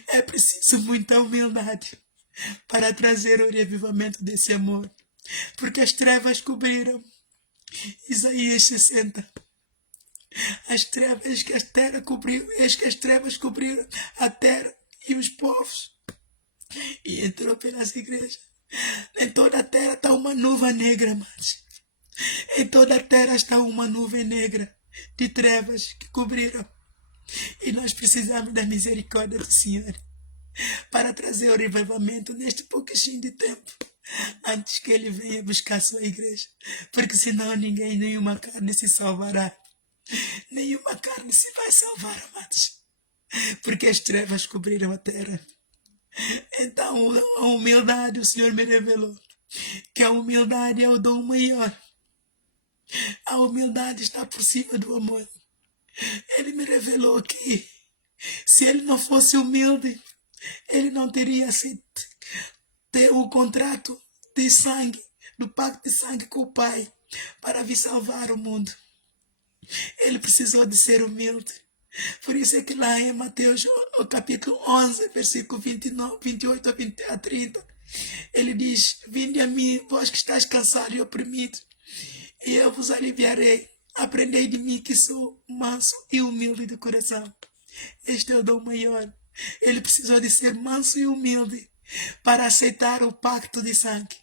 É preciso muita humildade para trazer o revivamento desse amor, porque as trevas cobriram. Isaías 60. As trevas que a terra cobriu, eis que as trevas cobriram a terra e os povos. E entrou pelas igrejas. Em toda a terra está uma nuvem negra, mas em toda a terra está uma nuvem negra de trevas que cobriram. E nós precisamos da misericórdia do Senhor para trazer o revivamento neste pouquinho de tempo, antes que Ele venha buscar sua igreja. Porque senão ninguém, nenhuma carne se salvará. Nenhuma carne se vai salvar, amados. Porque as trevas cobriram a terra. Então, a humildade, o Senhor me revelou que a humildade é o dom maior. A humildade está por cima do amor. Ele me revelou que se ele não fosse humilde, ele não teria ter o contrato de sangue, do pacto de sangue com o Pai, para vir salvar o mundo. Ele precisou de ser humilde. Por isso é que lá em Mateus, o capítulo 11, versículo 29, 28 a 30, ele diz: vinde a mim, vós que estáis cansados e oprimidos, e eu vos aliviarei. Aprendei de mim que sou manso e humilde de coração. Este é o dom maior. Ele precisou de ser manso e humilde para aceitar o pacto de sangue,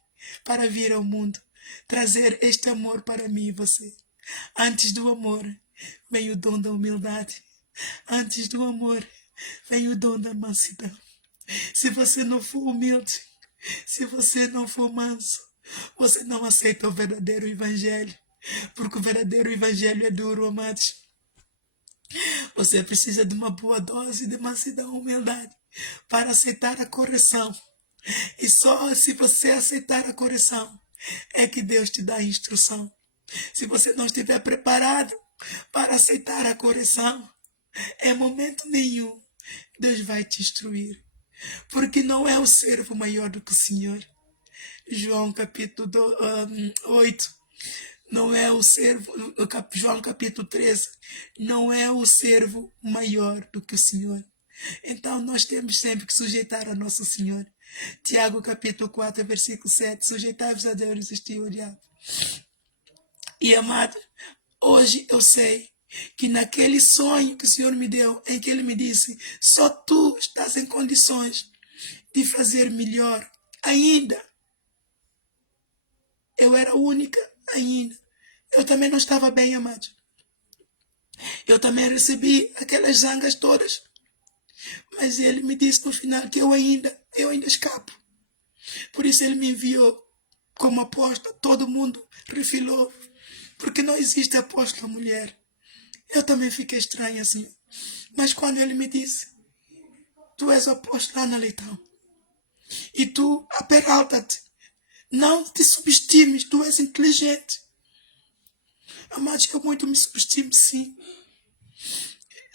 para vir ao mundo, trazer este amor para mim e você. Antes do amor, vem o dom da humildade. Antes do amor, vem o dom da mansidão. Se você não for humilde, se você não for manso, você não aceita o verdadeiro evangelho. Porque o verdadeiro evangelho é duro, amados. Você precisa de uma boa dose de mansidão e humildade para aceitar a correção. E só se você aceitar a correção é que Deus te dá a instrução. Se você não estiver preparado para aceitar a correção, em momento nenhum Deus vai te instruir. Porque não é o servo maior do que o Senhor. João capítulo 8. Não é o servo, João capítulo 13, não é o servo maior do que o Senhor. Então nós temos sempre que sujeitar a nosso Senhor. Tiago capítulo 4, versículo 7, sujeitai-vos a Deus e resistir ao diabo. E amado, hoje eu sei que naquele sonho que o Senhor me deu, em que Ele me disse, só tu estás em condições de fazer melhor. Ainda, eu era única, ainda. Eu também não estava bem, amado. Eu também recebi aquelas zangas todas. Mas Ele me disse no final que eu ainda escapo. Por isso Ele me enviou como apóstolo. Todo mundo refilou. Porque não existe apóstolo mulher. Eu também fiquei estranha assim. Mas quando Ele me disse, tu és apóstolo Ana Leitão. E tu aperalta-te. Não te subestimes, tu és inteligente. Amados, eu muito me subestimo, sim.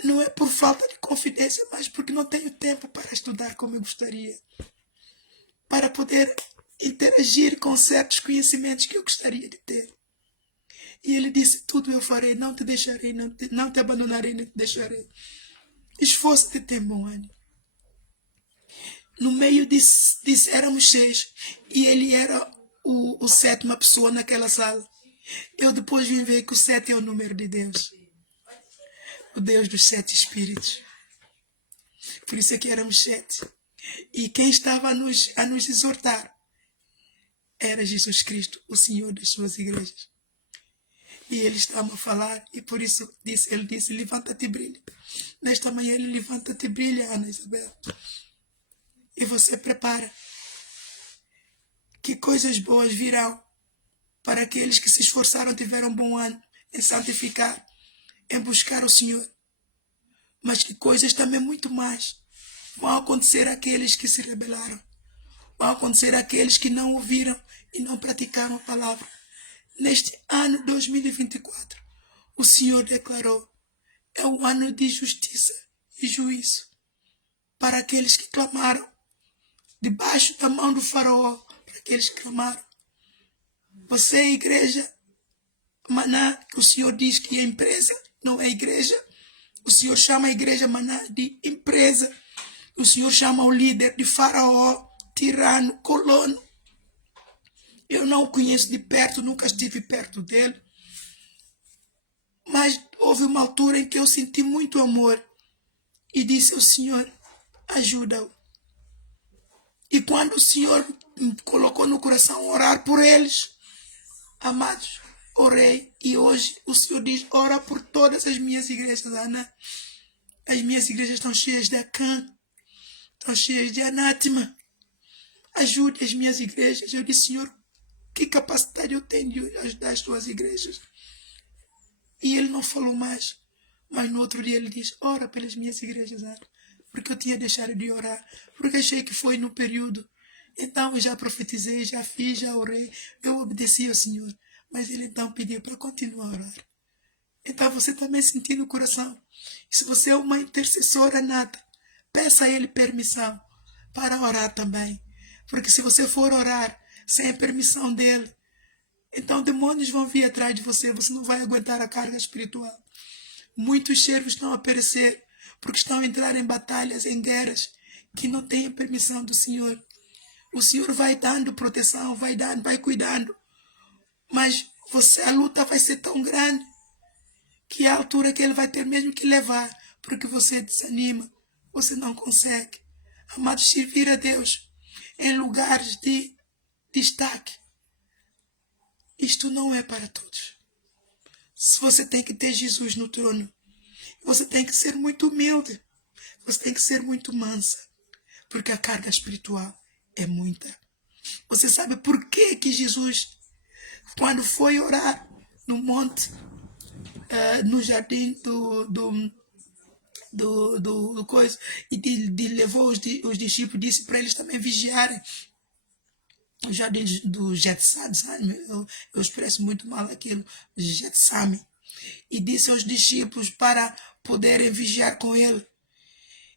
Não é por falta de confidência, mas porque não tenho tempo para estudar como eu gostaria. Para poder interagir com certos conhecimentos que eu gostaria de ter. E ele disse, tudo eu farei, não te deixarei, não te abandonarei, nem te deixarei. Esforça-te e tem bom ânimo. No meio disso, éramos 6, e ele era o sétima pessoa naquela sala. Eu depois vim ver que o 7 é o número de Deus. O Deus dos 7 espíritos. Por isso é que éramos 7. E quem estava a nos exortar era Jesus Cristo, o Senhor das suas igrejas. E ele estava a falar, e por isso ele disse, levanta-te e brilha. Nesta manhã ele levanta-te e brilha, Ana Isabel. E você prepara que coisas boas virão para aqueles que se esforçaram, tiveram um bom ano em santificar, em buscar o Senhor. Mas que coisas também muito mais vão acontecer àqueles que se rebelaram. Vão acontecer àqueles que não ouviram e não praticaram a palavra. Neste ano 2024, o Senhor declarou, é um ano de justiça e juízo para aqueles que clamaram, debaixo da mão do faraó, para aqueles que clamaram. Você, igreja, Maná, que o Senhor diz que é empresa, não é igreja. O Senhor chama a igreja Maná de empresa. O Senhor chama o líder de faraó, tirano, colono. Eu não o conheço de perto, nunca estive perto dele. Mas houve uma altura em que eu senti muito amor e disse ao Senhor, ajuda-o. E quando o Senhor me colocou no coração orar por eles, amados, orei. E hoje o Senhor diz, ora por todas as minhas igrejas, Ana. As minhas igrejas estão cheias de Acã, estão cheias de anátema. Ajude as minhas igrejas. Eu disse, Senhor, que capacidade eu tenho de ajudar as tuas igrejas? E ele não falou mais. Mas no outro dia ele diz, ora pelas minhas igrejas, Ana. Porque eu tinha deixado de orar. Porque achei que foi no período. Então eu já profetizei, já fiz, já orei. Eu obedeci ao Senhor. Mas ele então pediu para continuar a orar. Então você também sentiu no coração. E se você é uma intercessora nata, peça a ele permissão para orar também. Porque se você for orar sem a permissão dele, então demônios vão vir atrás de você. Você não vai aguentar a carga espiritual. Muitos servos estão a perecer porque estão a entrar em batalhas, em guerras, que não têm a permissão do Senhor. O Senhor vai dando proteção, vai dando, vai cuidando. Mas a luta vai ser tão grande que é a altura que ele vai ter mesmo que levar, porque você desanima, você não consegue. Amados, servir a Deus em lugares de destaque, isto não é para todos. Se você tem que ter Jesus no trono, você tem que ser muito humilde, você tem que ser muito mansa, porque a carga espiritual é muita. Você sabe por que Jesus, quando foi orar no monte, no jardim do coisa, e levou os discípulos, disse para eles também vigiarem o jardim do Getsemane, eu expresso muito mal aquilo, Getsemane, e disse aos discípulos para poderem vigiar com ele.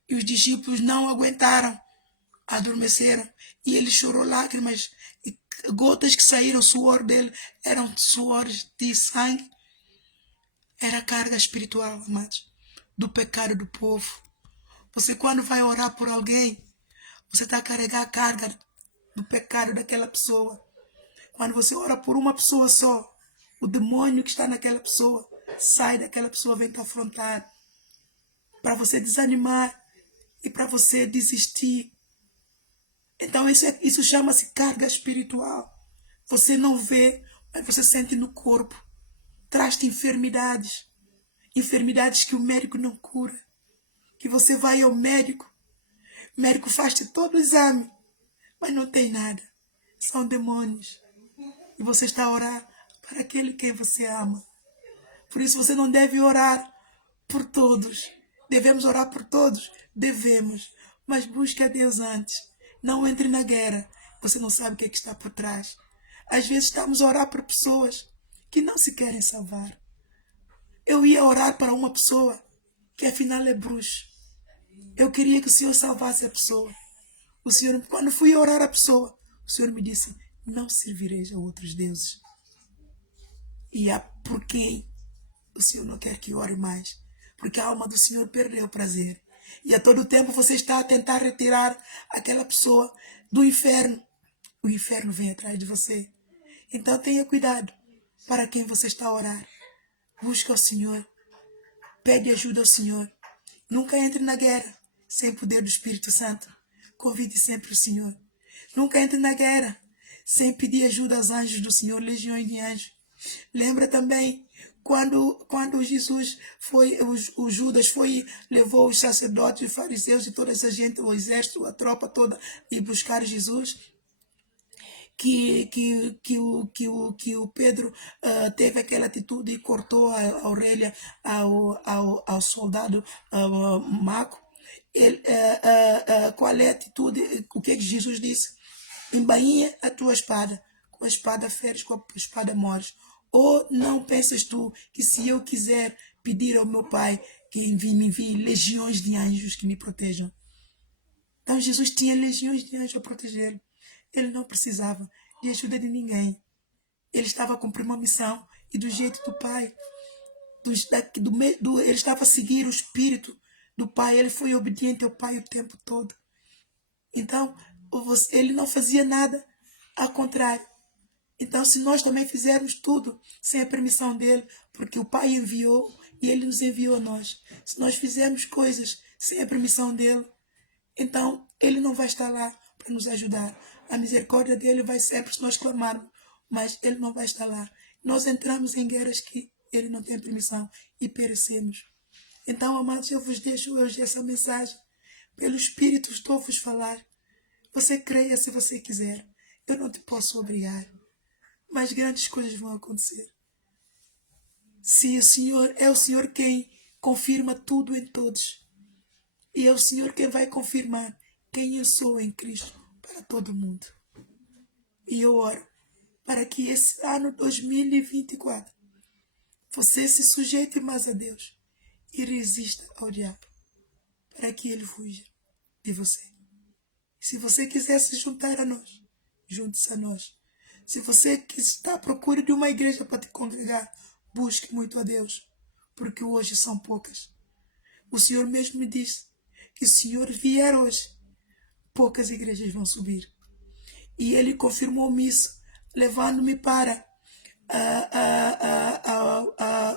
E os discípulos não aguentaram, adormeceram, e ele chorou lágrimas, e gotas que saíram, suor dele, eram suores de sangue. Era carga espiritual, amados, do pecado do povo. Você, quando vai orar por alguém, você está a carregar a carga do pecado daquela pessoa. Quando você ora por uma pessoa só, o demônio que está naquela pessoa sai daquela pessoa, vem te afrontar, para você desanimar e para você desistir. Então isso chama-se carga espiritual. Você não vê, mas você sente no corpo. Traz-te enfermidades. Enfermidades que o médico não cura. Que você vai ao médico, o médico faz-te todo o exame, mas não tem nada. São demônios. E você está a orar para aquele quem você ama. Por isso você não deve orar por todos. Devemos orar por todos? Devemos. Mas busque a Deus antes. Não entre na guerra. Você não sabe o que está por trás. Às vezes estamos a orar por pessoas que não se querem salvar. Eu ia orar para uma pessoa que afinal é bruxo. Eu queria que o Senhor salvasse a pessoa. O Senhor, quando fui orar a pessoa, o Senhor me disse, não servireis a outros deuses. E há por quem o Senhor não quer que ore mais. Porque a alma do Senhor perdeu o prazer. E a todo tempo você está a tentar retirar aquela pessoa do inferno. O inferno vem atrás de você. Então tenha cuidado para quem você está a orar. Busca o Senhor. Pede ajuda ao Senhor. Nunca entre na guerra sem poder do Espírito Santo. Convide sempre o Senhor. Nunca entre na guerra sem pedir ajuda aos anjos do Senhor, legiões de anjos. Lembra também quando Jesus foi, o Judas foi, levou os sacerdotes, os fariseus e toda essa gente, o exército, a tropa toda, e buscar Jesus? Que o Pedro teve aquela atitude e cortou a orelha ao soldado Maco. Qual é a atitude? O que Jesus disse? Embainha a tua espada, com a espada feres, com a espada mores. Ou não pensas tu que se eu quiser pedir ao meu Pai que me envie legiões de anjos que me protejam? Então Jesus tinha legiões de anjos a protegê-lo. Ele não precisava de ajuda de ninguém. Ele estava a cumprir uma missão e do jeito do Pai. Ele estava a seguir o espírito do Pai. Ele foi obediente ao Pai o tempo todo. Então, ele não fazia nada ao contrário. Então, se nós também fizermos tudo sem a permissão dele, porque o Pai enviou e ele nos enviou a nós. Se nós fizermos coisas sem a permissão dele, então ele não vai estar lá para nos ajudar. A misericórdia dele vai sempre se nós clamarmos, mas ele não vai estar lá. Nós entramos em guerras que ele não tem permissão e perecemos. Então, amados, eu vos deixo hoje essa mensagem. Pelo Espírito estou a vos falar. Você creia se você quiser. Eu não te posso obrigar. Mas grandes coisas vão acontecer. Se o Senhor é o Senhor quem confirma tudo em todos. E é o Senhor quem vai confirmar quem eu sou em Cristo para todo mundo. E eu oro para que esse ano 2024 você se sujeite mais a Deus e resista ao diabo para que ele fuja de você. Se você quiser se juntar a nós, junte-se a nós. Se você está à procura de uma igreja para te congregar, busque muito a Deus, porque hoje são poucas. O Senhor mesmo me disse que se o Senhor vier hoje, poucas igrejas vão subir. E Ele confirmou-me isso, levando-me para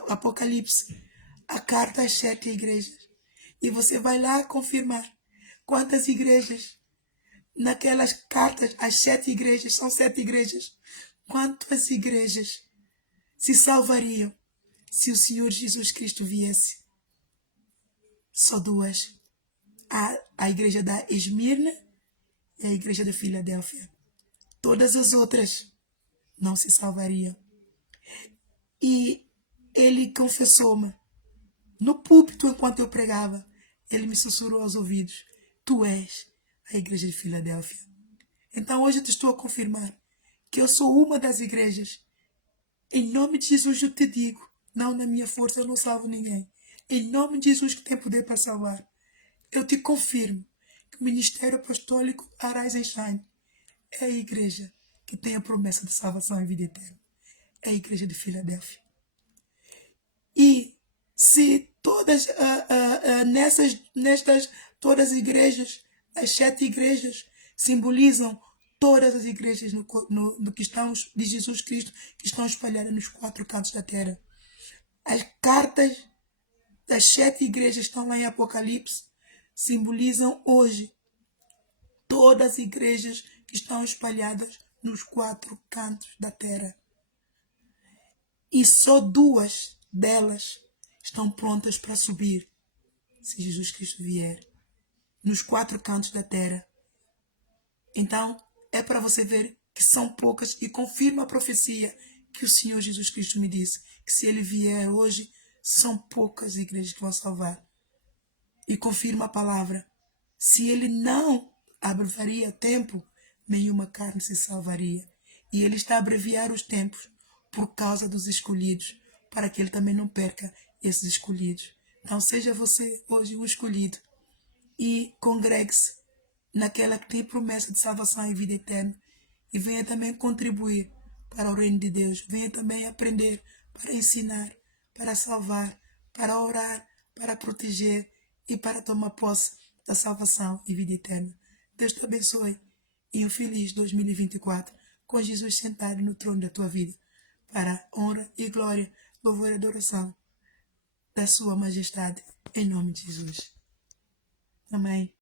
Apocalipse, a carta às 7 igrejas. E você vai lá confirmar quantas igrejas, naquelas cartas, as 7 igrejas, são 7 igrejas, quantas igrejas se salvariam se o Senhor Jesus Cristo viesse? Só 2. A igreja da Esmirna e a igreja da Filadélfia. Todas as outras não se salvariam. E ele confessou-me no púlpito enquanto eu pregava. Ele me sussurrou aos ouvidos: tu és a igreja de Filadélfia. Então hoje eu te estou a confirmar que eu sou uma das igrejas. Em nome de Jesus eu te digo, não na minha força eu não salvo ninguém. Em nome de Jesus que tem poder para salvar, eu te confirmo que o Ministério Apostólico Arise and Shine é a igreja que tem a promessa de salvação e vida eterna. É a igreja de Filadélfia. E se todas, todas as igrejas, as 7 igrejas, simbolizam todas as igrejas no que estão, de Jesus Cristo que estão espalhadas nos 4 cantos da terra. As cartas das 7 igrejas que estão lá em Apocalipse simbolizam hoje todas as igrejas que estão espalhadas nos 4 cantos da terra. E só 2 delas estão prontas para subir, se Jesus Cristo vier, nos 4 cantos da terra. Então, é para você ver que são poucas e confirma a profecia que o Senhor Jesus Cristo me disse, que se ele vier hoje, são poucas igrejas que vão salvar. E confirma a palavra. Se ele não abreviaria tempo, nenhuma carne se salvaria. E ele está a abreviar os tempos por causa dos escolhidos, para que ele também não perca esses escolhidos. Então seja você hoje um escolhido e congregue-se naquela que tem promessa de salvação e vida eterna. E venha também contribuir para o reino de Deus. Venha também aprender para ensinar, para salvar, para orar, para proteger e para tomar posse da salvação e vida eterna. Deus te abençoe e um feliz 2024 com Jesus sentado no trono da tua vida, para a honra e glória, louvor e adoração da sua majestade, em nome de Jesus. Amém.